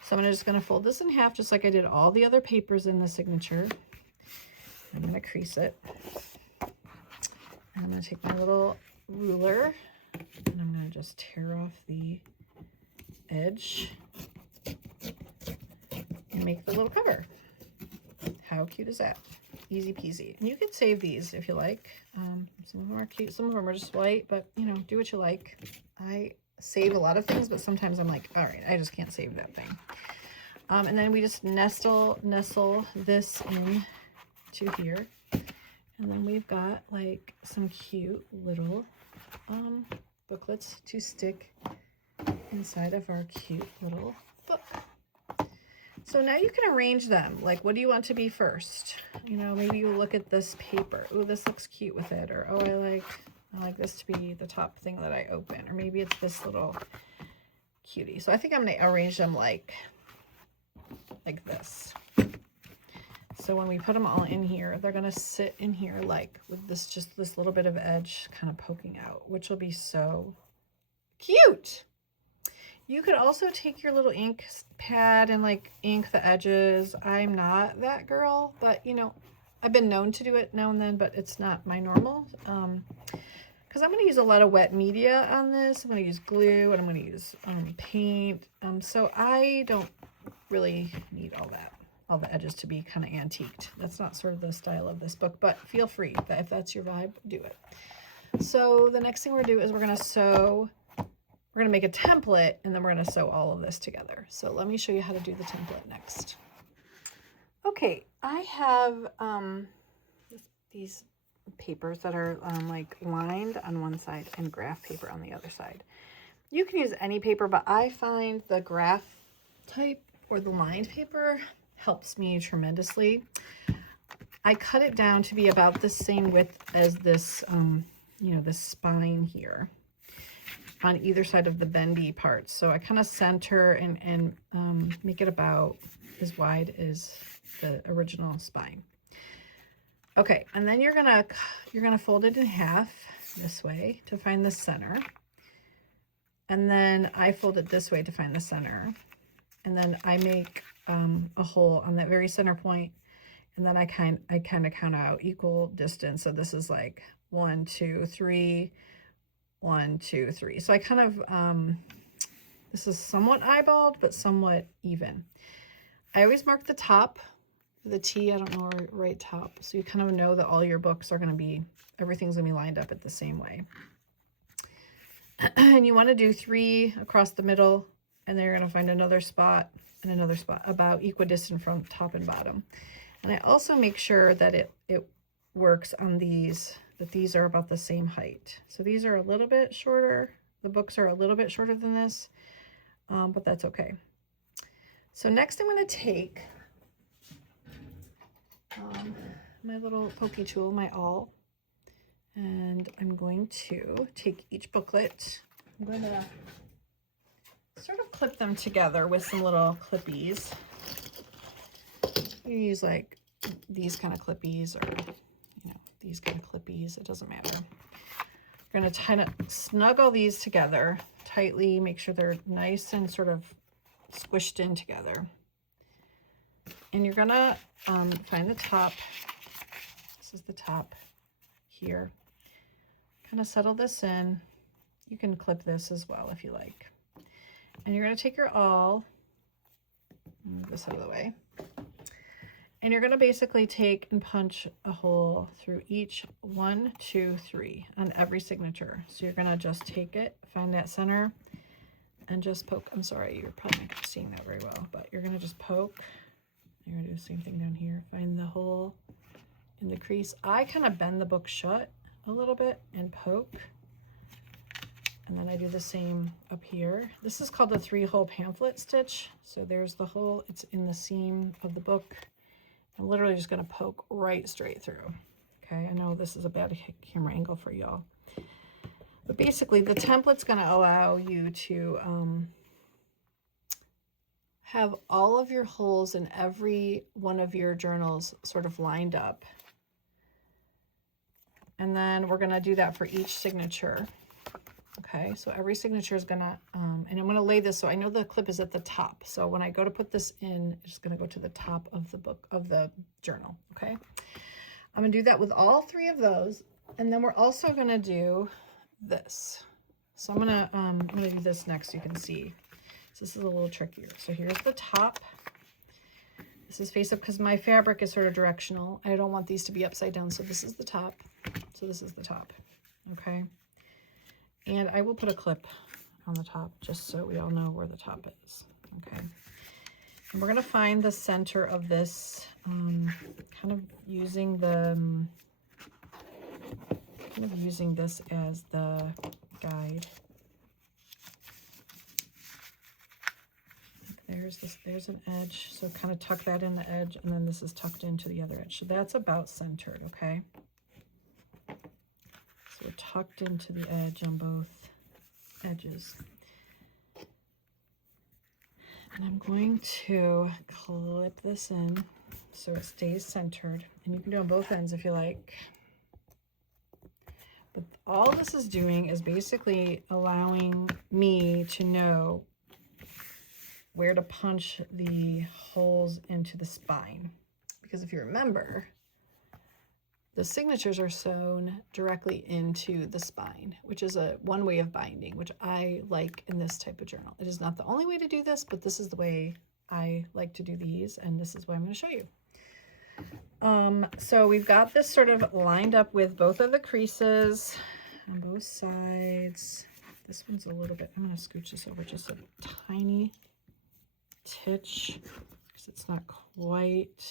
So I'm just going to fold this in half, just like I did all the other papers in the signature. I'm going to crease it. And I'm going to take my little ruler and I'm going to just tear off the edge and make the little cover. How cute is that? Easy peasy. And you can save these if you like. Some of them are cute, some of them are just white, but you know, do what you like. I save a lot of things, but sometimes I'm like, all right, I just can't save that thing. And then we just nestle this in to here. And then we've got like some cute little booklets to stick inside of our cute little book. So now you can arrange them. Like, what do you want to be first? You know, maybe you look at this paper. Oh, this looks cute with it. Or, oh, I like this to be the top thing that I open. Or maybe it's this little cutie. So I think I'm going to arrange them like this. So when we put them all in here, they're going to sit in here like with this, just this little bit of edge kind of poking out, which will be so cute. You could also take your little ink pad and like ink the edges. I'm not that girl, but you know, I've been known to do it now and then, but it's not my normal. Because I'm going to use a lot of wet media on this. I'm going to use glue and I'm going to use paint. So I don't really need all the edges to be kind of antiqued. That's not sort of the style of this book, but feel free that if that's your vibe, do it. So the next thing we're going to do is we're going to sew. We're going to make a template and then we're going to sew all of this together. So let me show you how to do the template next. Okay, I have these papers that are like lined on one side and graph paper on the other side. You can use any paper, but I find the graph type or the lined paper helps me tremendously. I cut it down to be about the same width as this, you know, this spine here on either side of the bendy parts. So I kind of center and make it about as wide as the original spine. Okay, and then you're gonna fold it in half this way to find the center. And then I fold it this way to find the center. And then I make a hole on that very center point. And then I kind of count out equal distance. So this is like 1, 2, 3, 1, 2, 3. So I kind of, this is somewhat eyeballed, but somewhat even. I always mark the top, the T, I don't know, right top. So you kind of know that all your books are going to be, everything's going to be lined up at the same way. And you want to do 3 across the middle, and then you're going to find another spot and another spot about equidistant from top and bottom. And I also make sure that it works on these, that these are about the same height. So these are a little bit shorter. The books are a little bit shorter than this, but that's okay. So next I'm going to take my little pokey tool, my awl, and I'm going to take each booklet. I'm going to sort of clip them together with some little clippies. You use like these kind of clippies, or you know, these kind of clippies, it doesn't matter. We're going to kind of snuggle these together tightly, make sure they're nice and sort of squished in together. And you're going to find the top. This is the top here. Kind of settle this in. You can clip this as well if you like. And you're going to take your awl, move this out of the way, and you're going to basically take and punch a hole through each 1, 2, 3 on every signature. So you're going to just take it, find that center, and just poke. I'm sorry, you're probably not seeing that very well, but you're going to just poke. You're going to do the same thing down here. Find the hole in the crease. I kind of bend the book shut a little bit and poke. And then I do the same up here. This is called the 3-hole pamphlet stitch. So there's the hole, it's in the seam of the book. I'm literally just gonna poke right straight through. Okay, I know this is a bad camera angle for y'all. But basically the template's gonna allow you to have all of your holes in every one of your journals sort of lined up. And then we're gonna do that for each signature. Okay, so every signature is gonna, and I'm gonna lay this so I know the clip is at the top. So when I go to put this in, it's just gonna go to the top of the book, of the journal, okay? I'm gonna do that with all 3 of those. And then we're also gonna do this. So I'm gonna do this next so you can see. So this is a little trickier. So here's the top. This is face up because my fabric is sort of directional. I don't want these to be upside down. So this is the top. So this is the top, okay? And I will put a clip on the top just so we all know where the top is, okay? And we're gonna find the center of this, kind of using this as the guide. There's an edge, so kind of tuck that in the edge, and then this is tucked into the other edge. So that's about centered, okay? So we're tucked into the edge on both edges. And I'm going to clip this in so it stays centered. And you can do on both ends if you like. But all this is doing is basically allowing me to know where to punch the holes into the spine. Because if you remember, the signatures are sewn directly into the spine, which is one way of binding, which I like in this type of journal. It is not the only way to do this, but this is the way I like to do these, and this is what I'm going to show you. So we've got this sort of lined up with both of the creases on both sides. This one's a little bit, I'm going to scooch this over just a tiny titch because it's not quite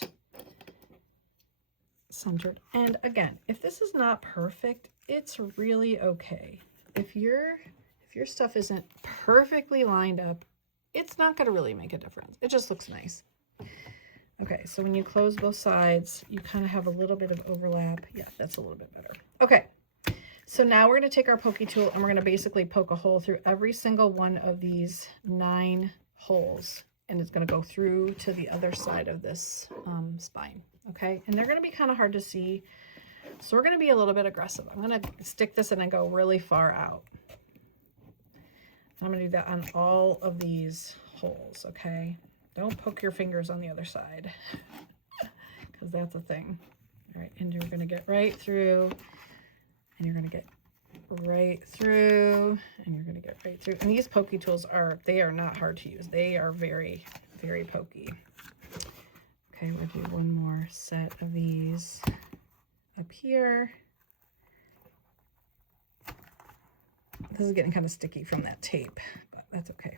centered. And again, if this is not perfect, it's really okay. If your stuff isn't perfectly lined up, it's not going to really make a difference. It just looks nice. Okay, so when you close both sides, you kind of have a little bit of overlap. Yeah, that's a little bit better. Okay, so now we're going to take our pokey tool and we're going to basically poke a hole through every single one of these 9 holes, and it's going to go through to the other side of this spine. Okay, and they're going to be kind of hard to see, so we're going to be a little bit aggressive. I'm going to stick this in and go really far out. I'm going to do that on all of these holes, okay? Don't poke your fingers on the other side because that's a thing. All right, and you're going to get right through, and you're going to get right through, and you're going to get right through. And these pokey tools they are not hard to use. They are very, very pokey. Okay, we'll do one more set of these up here. This is getting kind of sticky from that tape, but that's okay.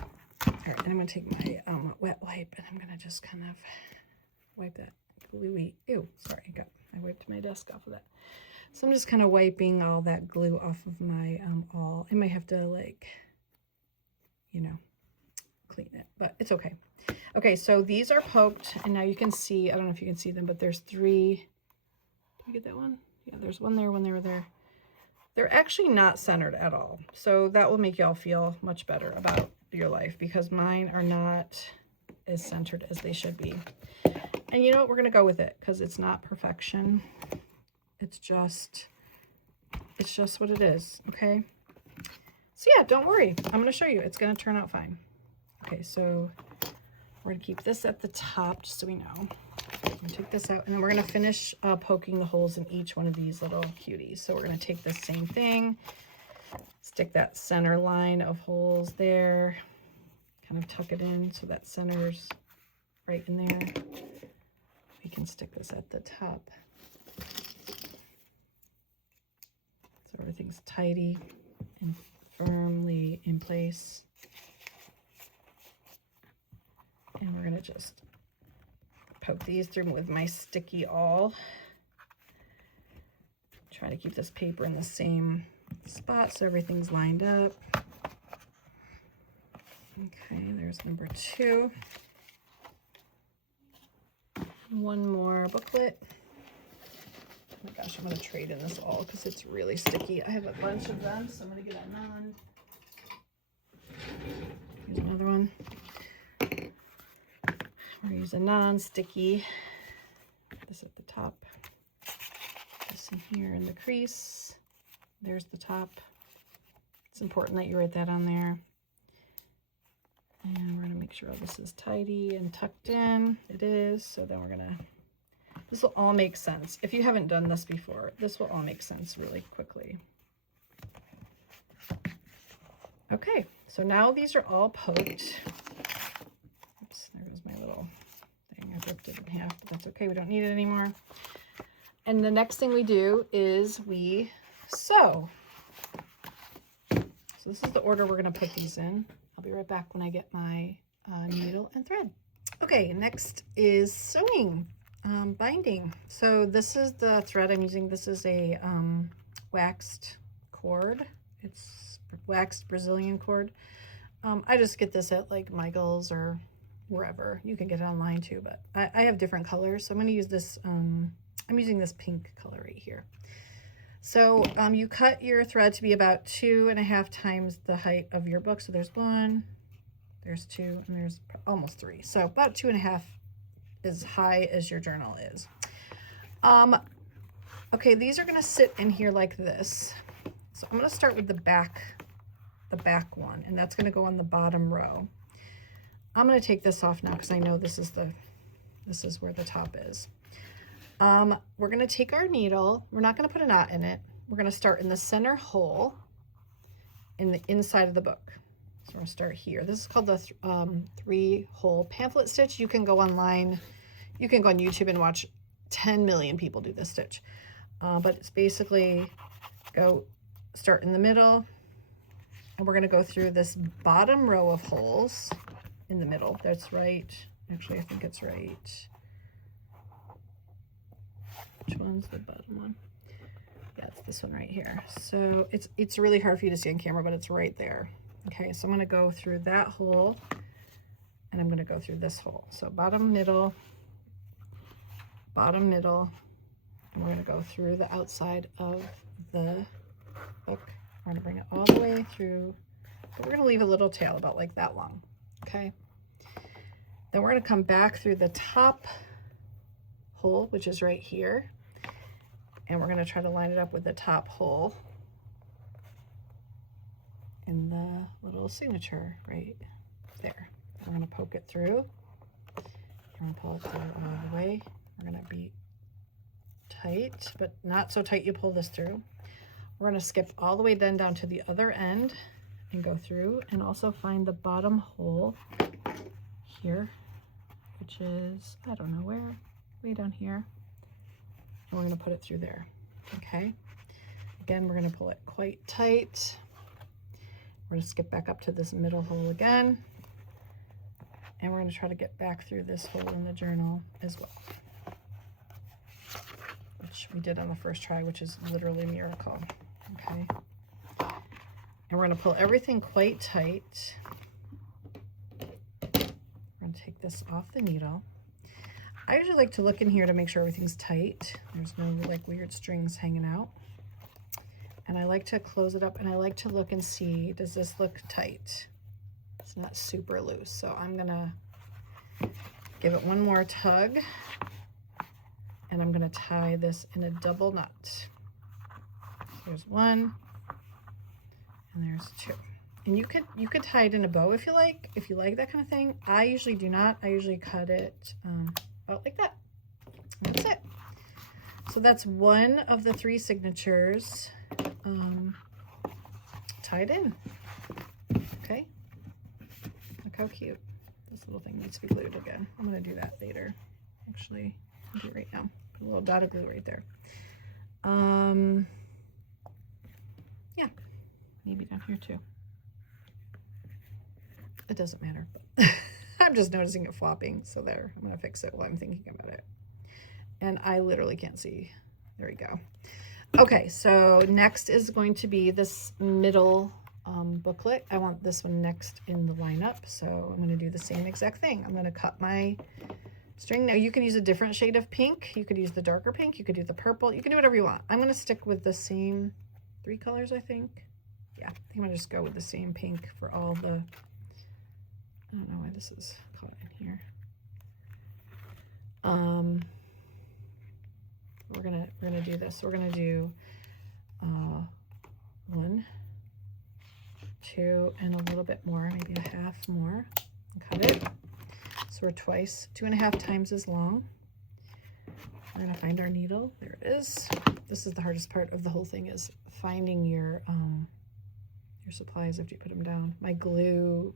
All right, and I'm going to take my wet wipe, and I'm going to just kind of wipe that gluey. Ew, sorry, I wiped my desk off of that. So I'm just kind of wiping all that glue off of my awl. I might have to, like, you know, clean it, but it's okay. Okay, so these are poked, and now you can see, I don't know if you can see them, but there's 3. Did you get that one? Yeah, there's one there, there. They're actually not centered at all. So that will make y'all feel much better about your life because mine are not as centered as they should be. And you know what? We're going to go with it because it's not perfection. It's just what it is, okay? So yeah, don't worry. I'm going to show you. It's going to turn out fine. Okay, so we're going to keep this at the top just so we know. We're going to take this out, and then we're going to finish poking the holes in each one of these little cuties. So we're going to take the same thing, stick that center line of holes there, kind of tuck it in so that center's right in there. We can stick this at the top so everything's tidy and firmly in place. And we're going to just poke these through with my sticky awl. Try to keep this paper in the same spot so everything's lined up. Okay, there's number 2. One more booklet. Oh my gosh, I'm going to trade in this all because it's really sticky. I have a bunch of them, so I'm going to get a non. Here's another one. We're going to use a non-sticky. This at the top. This in here in the crease. There's the top. It's important that you write that on there. And we're going to make sure all this is tidy and tucked in. It is. So then we're going to, this will all make sense. If you haven't done this before, this will all make sense really quickly. Okay, so now these are all poked. Oops, there goes my little thing. I ripped it in half, but that's okay. We don't need it anymore. And the next thing we do is we sew. So this is the order we're going to put these in. I'll be right back when I get my needle and thread. Okay, next is sewing, binding. So this is the thread I'm using. This is a waxed cord. It's waxed Brazilian cord. I just get this at like Michael's or wherever. You can get it online too, but I have different colors. So I'm going to use this, I'm using this pink color right here. So you cut your thread to be about 2.5 times the height of your book. So there's 1, there's 2, and there's almost 3. So about 2.5 as high as your journal is. Okay, these are going to sit in here like this. So I'm going to start with the back one, and that's going to go on the bottom row. I'm going to take this off now because I know this is where the top is. We're going to take our needle. We're not going to put a knot in it. We're going to start in the center hole in the inside of the book. So we're going to start here. This is called the 3-hole pamphlet stitch. You can go online. You can go on YouTube and watch 10 million people do this stitch. But it's basically start in the middle, and we're going to go through this bottom row of holes in the middle. That's right. Actually, I think it's right. Which one's the bottom one? Yeah, it's this one right here. So it's really hard for you to see on camera, but it's right there. Okay, so I'm going to go through that hole, and I'm going to go through this hole. So bottom, middle, and we're going to go through the outside of the book. We're going to bring it all the way through, but we're going to leave a little tail about like that long. Okay. Then we're going to come back through the top hole, which is right here, and we're going to try to line it up with the top hole in the little signature right there. We're going to poke it through. We're going to pull it through all the way. We're going to be tight, but not so tight you pull this through. We're going to skip all the way then down to the other end and go through and also find the bottom hole here, which is, I don't know where, way down here. And we're going to put it through there. Okay. Again, we're going to pull it quite tight. We're going to skip back up to this middle hole again. And we're going to try to get back through this hole in the journal as well, which we did on the first try, which is literally a miracle. Okay. And we're going to pull everything quite tight. We're going to take this off the needle. I usually like to look in here to make sure everything's tight. There's no like weird strings hanging out. And I like to close it up, and I like to look and see, does this look tight? It's not super loose. So I'm going to give it one more tug, and I'm going to tie this in a double knot. So there's one, and there's two. And you could tie it in a bow if you like that kind of thing. I usually do not. I usually cut it out like that. That's it. So that's one of the 3 signatures tied in. Okay. Look how cute. This little thing needs to be glued again. I'm going to do that later. Actually, I'll do it right now. Put a little dot of glue right there. Yeah, maybe down here too. It doesn't matter, but I'm just noticing it flopping. So there, I'm going to fix it while I'm thinking about it. And I literally can't see. There we go. Okay, so next is going to be this middle booklet. I want this one next in the lineup. So I'm going to do the same exact thing. I'm going to cut my string. Now you can use a different shade of pink. You could use the darker pink. You could do the purple. You can do whatever you want. I'm going to stick with the same 3 colors, I think. Yeah, I think I'm going to just go with the same pink for all the... I don't know why this is caught in here. We're gonna do this. We're gonna do 1, 2, and a little bit more, maybe a half more. And cut it. So we're 2.5 times as long. We're gonna find our needle. There it is. This is the hardest part of the whole thing, is finding your supplies after you put them down. My glue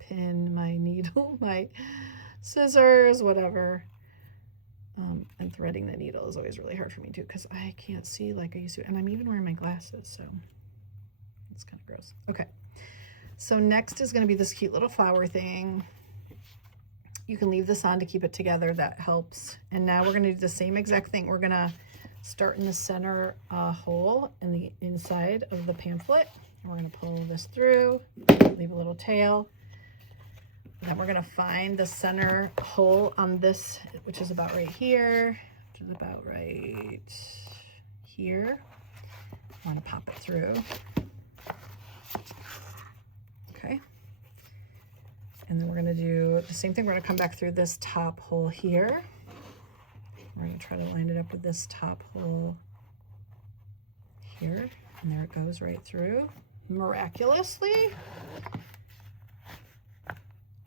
pin, my needle, my scissors, whatever. And threading the needle is always really hard for me too, because I can't see like I used to, and I'm even wearing my glasses, so it's kind of gross. Okay, so next is going to be this cute little flower thing. You can leave this on to keep it together, that helps. And now we're going to do the same exact thing. We're going to start in the center hole in the inside of the pamphlet, and we're going to pull this through, leave a little tail. Then we're going to find the center hole on this, which is about right here, which is about right here. I want to pop it through. Okay. And then we're going to do the same thing. We're going to come back through this top hole here. We're going to try to line it up with this top hole here. And there it goes right through, miraculously.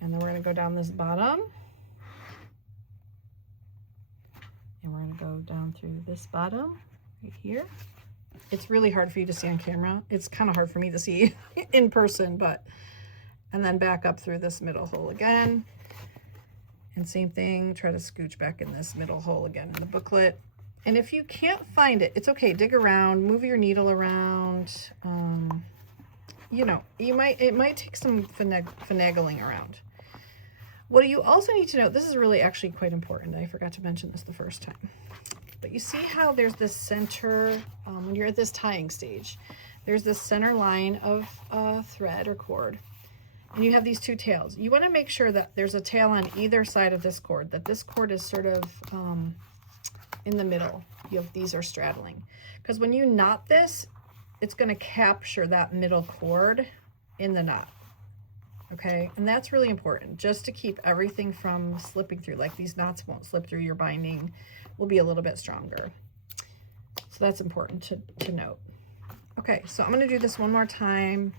And then we're going to go down this bottom. And we're going to go down through this bottom right here. It's really hard for you to see on camera. It's kind of hard for me to see in person, but, and then back up through this middle hole again. And same thing, try to scooch back in this middle hole again in the booklet. And if you can't find it, it's okay. Dig around, move your needle around. You know, it might take some finagling around. What you also need to know, this is really actually quite important. I forgot to mention this the first time. But you see how there's this center, when you're at this tying stage, there's this center line of thread or cord. And you have these 2 tails. You want to make sure that there's a tail on either side of this cord, that this cord is sort of in the middle. These are straddling. Because when you knot this, it's going to capture that middle cord in the knot. Okay, and that's really important, just to keep everything from slipping through. Like, these knots won't slip through, your binding will be a little bit stronger. So that's important to note. Okay, so I'm going to do this one more time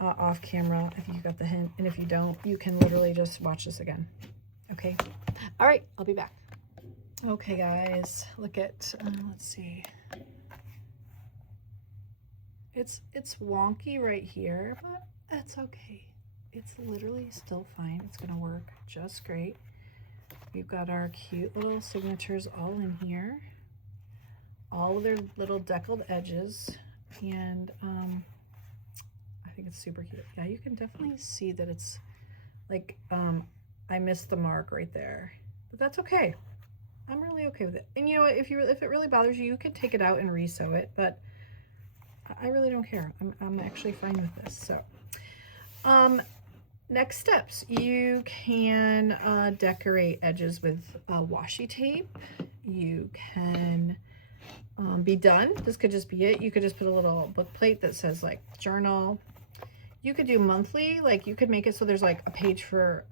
off camera if you got the hint, and if you don't, you can literally just watch this again. Okay, all right, I'll be back. Okay guys, look at, let's see. It's wonky right here, but that's okay. It's literally still fine. It's gonna work just great. We've got our cute little signatures all in here, all of their little deckled edges, and I think it's super cute. Yeah, you can definitely see that it's like I missed the mark right there, but that's okay. I'm really okay with it. And you know what, if it really bothers you, you could take it out and re-sew it, but I really don't care. I'm actually fine with this. So next steps, you can decorate edges with washi tape. You can be done. This could just be it. You could just put a little book plate that says like journal. You could do monthly, like you could make it so there's like a page for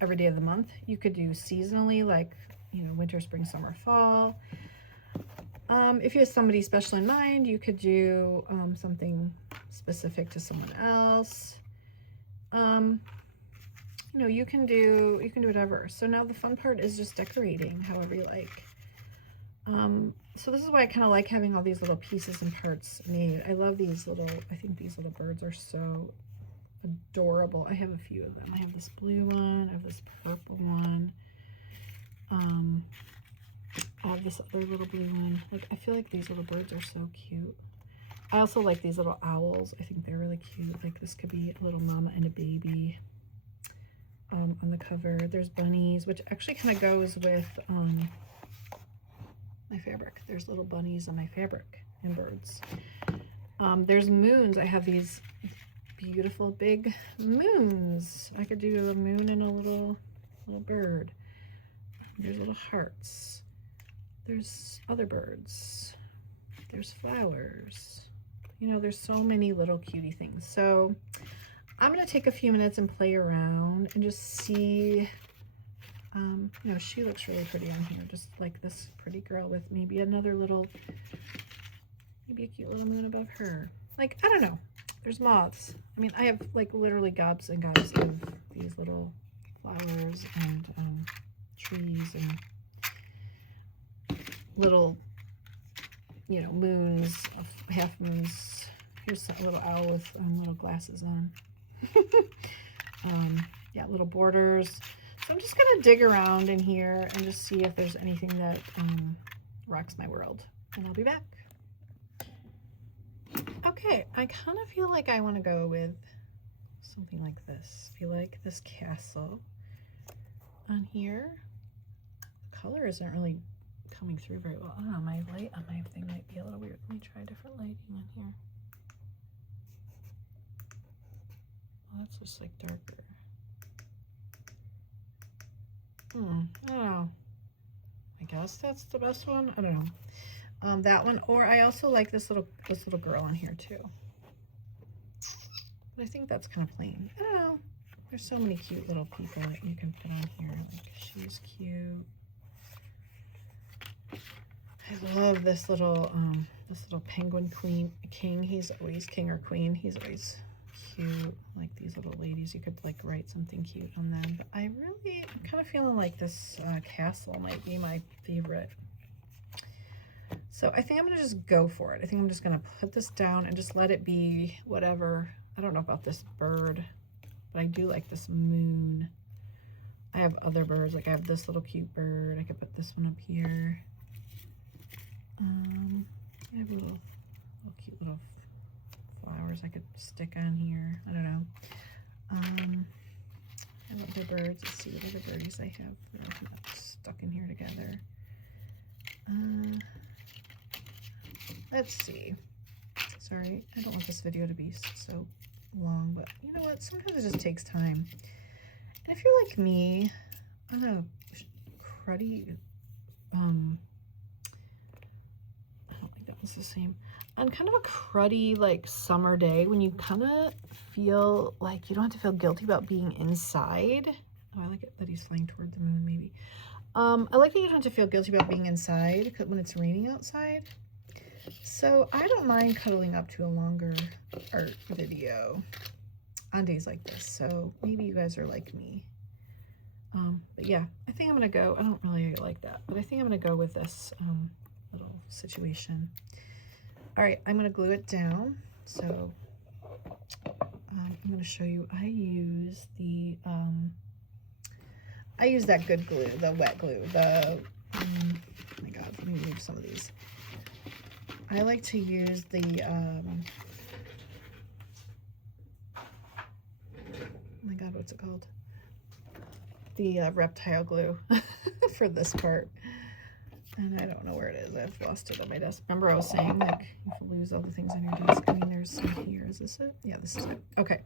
every day of the month. You could do seasonally, like you know, winter, spring, summer, fall. If you have somebody special in mind, you could do something specific to someone else. You know, you can do whatever. So now the fun part is just decorating however you like. So this is why I kind of like having all these little pieces and parts made. I love these little, I think these little birds are so adorable. I have a few of them. I have this blue one, I have this purple one. I have this other little blue one. Like, I feel like these little birds are so cute. I also like these little owls. I think they're really cute. Like, this could be a little mama and a baby on the cover. There's bunnies, which actually kind of goes with my fabric. There's little bunnies on my fabric and birds. There's moons. I have these beautiful big moons. I could do a moon and a little bird. There's little hearts. There's other birds. There's flowers. You know, there's so many little cutie things. So I'm going to take a few minutes and play around and just see. You know, she looks really pretty on here, just like this pretty girl with maybe another little, maybe a cute little moon above her. Like, I don't know. There's moths. I mean, I have like literally gobs and gobs of these little flowers and trees and little, you know, moons, half moons. Here's a little owl with little glasses on. Yeah, little borders. So I'm just going to dig around in here and just see if there's anything that rocks my world. And I'll be back. Okay, I kind of feel like I want to go with something like this. I feel like this castle on here. The color isn't really coming through very well. I don't know, my light on my thing might be a little weird. Let me try different lighting on here. Oh, that's just like darker. I don't know. I guess that's the best one. I don't know. That one, or I also like this little girl on here too. But I think that's kind of plain. I don't know. There's so many cute little people that you can put on here. Like, she's cute. I love this little penguin king. He's always king or queen. He's always cute. Like these little ladies, you could like write something cute on them. But I'm kind of feeling like this castle might be my favorite. So I think I'm gonna just go for it. I think I'm just gonna put this down and just let it be whatever. I don't know about this bird, but I do like this moon. I have other birds, like I have this little cute bird. I could put this one up here. I have little cute little flowers I could stick on here. I don't know. I love the birds. Let's see what other birdies I have. They're not stuck in here together. Let's see. Sorry, I don't want this video to be so long, but you know what? Sometimes it just takes time. And if you're like me, I'm a cruddy, I don't think that was the same. On kind of a cruddy, like, summer day, when you kind of feel like you don't have to feel guilty about being inside. Oh, I like it that he's flying toward the moon, maybe. I like that you don't have to feel guilty about being inside when it's raining outside. So I don't mind cuddling up to a longer art video on days like this. So maybe you guys are like me. But yeah, I think I'm going to go. I don't really like that, but I think I'm going to go with this little situation. All right, I'm going to glue it down. So I'm going to show you. I use that good glue, the wet glue. Oh my God, let me move some of these. I like to use the, oh my God, what's it called? The reptile glue for this part. And I don't know where it is. I've lost it on my desk. Remember I was saying, like, you can lose all the things on your desk. I mean, there's some here. Is this it? Yeah, this is it. Okay.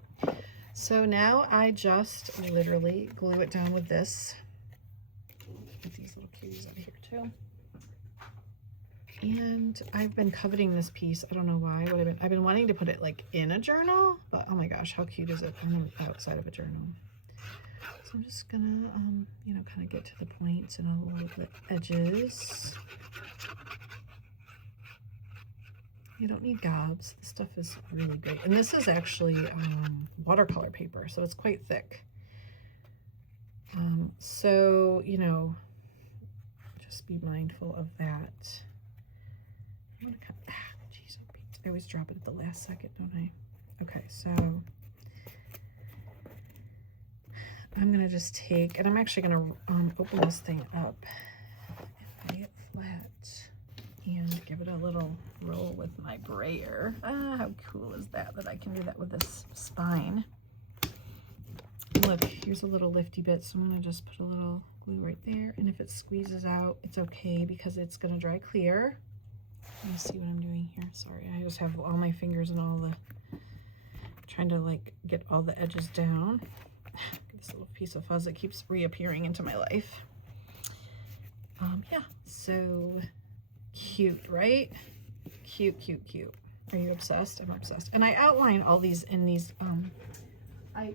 So now I just literally glue it down with this. Get these little cuties out of here too. And I've been coveting this piece. I don't know why. I've been wanting to put it like in a journal, but oh my gosh, how cute is it on the outside of a journal? So I'm just gonna, you know, kind of get to the points and all of the edges. You don't need gobs. This stuff is really great. And this is actually watercolor paper, so it's quite thick. So, you know, just be mindful of that. I'm gonna cut, geez, I always drop it at the last second, don't I? Okay, so I'm gonna just take, and I'm actually gonna open this thing up and lay it flat and give it a little roll with my brayer. Ah, how cool is that, that I can do that with this spine. Look, here's a little lifty bit, so I'm gonna just put a little glue right there, and if it squeezes out, it's okay because it's gonna dry clear. Let me see what I'm doing here. Sorry, I just have all my fingers and all the, trying to like get all the edges down. This little piece of fuzz that keeps reappearing into my life. Yeah, so cute, right? Cute, cute, cute. Are you obsessed? I'm obsessed. And I outline all these in these, I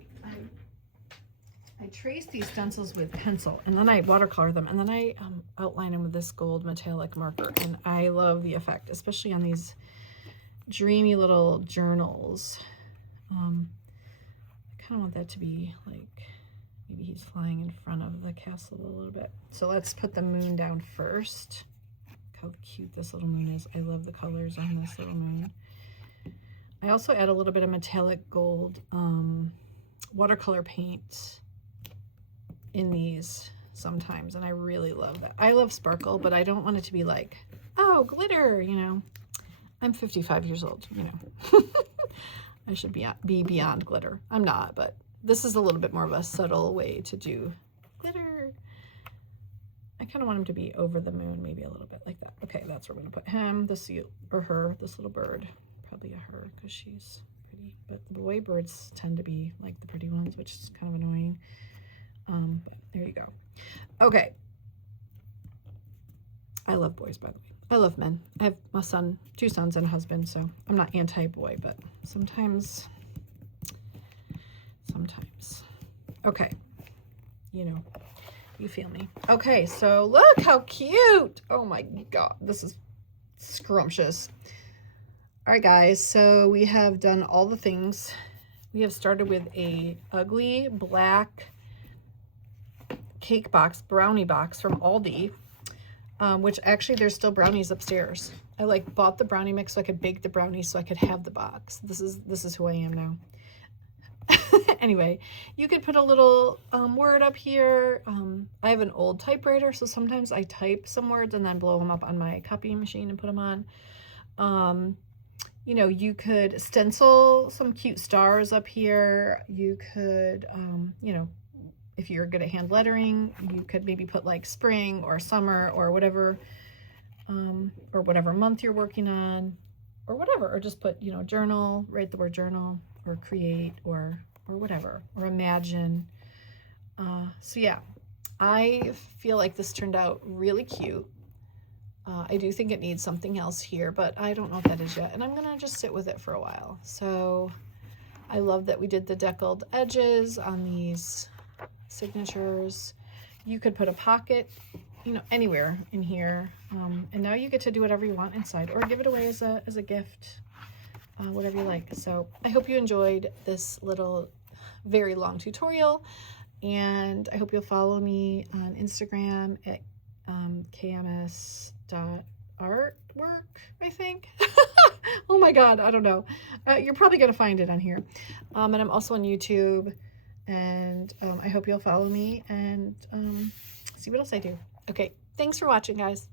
trace these stencils with pencil, and then I watercolor them, and then I outline them with this gold metallic marker, and I love the effect, especially on these dreamy little journals. I kind of want that to be like, maybe he's flying in front of the castle a little bit. So let's put the moon down first. Look how cute this little moon is. I love the colors on this little moon. I also add a little bit of metallic gold watercolor paint in these sometimes, and I really love that. I love sparkle, but I don't want it to be like, oh, glitter, you know. I'm 55 years old, you know. I should be beyond glitter. I'm not, but this is a little bit more of a subtle way to do glitter. I kind of want him to be over the moon, maybe a little bit like that. Okay, that's where we're gonna put him, this, or her, this little bird. Probably a her, because she's pretty, but the boy birds tend to be like the pretty ones, which is kind of annoying. But there you go. Okay. I love boys, by the way. I love men. I have a son, 2 sons and a husband, so I'm not anti-boy, but sometimes. Okay. You know, you feel me. Okay, so look how cute. Oh my God, this is scrumptious. All right, guys, so we have done all the things. We have started with a ugly black cake box, brownie box from Aldi, which actually there's still brownies upstairs. I like bought the brownie mix so I could bake the brownies so I could have the box. This is who I am now. Anyway, you could put a little word up here. I have an old typewriter, so sometimes I type some words and then blow them up on my copying machine and put them on. You know, you could stencil some cute stars up here. You could, you know, if you're good at hand lettering, you could maybe put like spring or summer or whatever month you're working on or whatever, or just put, you know, journal, write the word journal or create or whatever, or imagine. So yeah, I feel like this turned out really cute. I do think it needs something else here, but I don't know what that is yet. And I'm gonna just sit with it for a while. So I love that we did the deckled edges on these signatures. You could put a pocket, you know, anywhere in here. And now you get to do whatever you want inside or give it away as a gift, whatever you like. So I hope you enjoyed this little, very long tutorial. And I hope you'll follow me on Instagram at kms.artwork, I think. Oh my God, I don't know. You're probably gonna find it on here. And I'm also on YouTube, and I hope you'll follow me and see what else I do. Okay, thanks for watching, guys.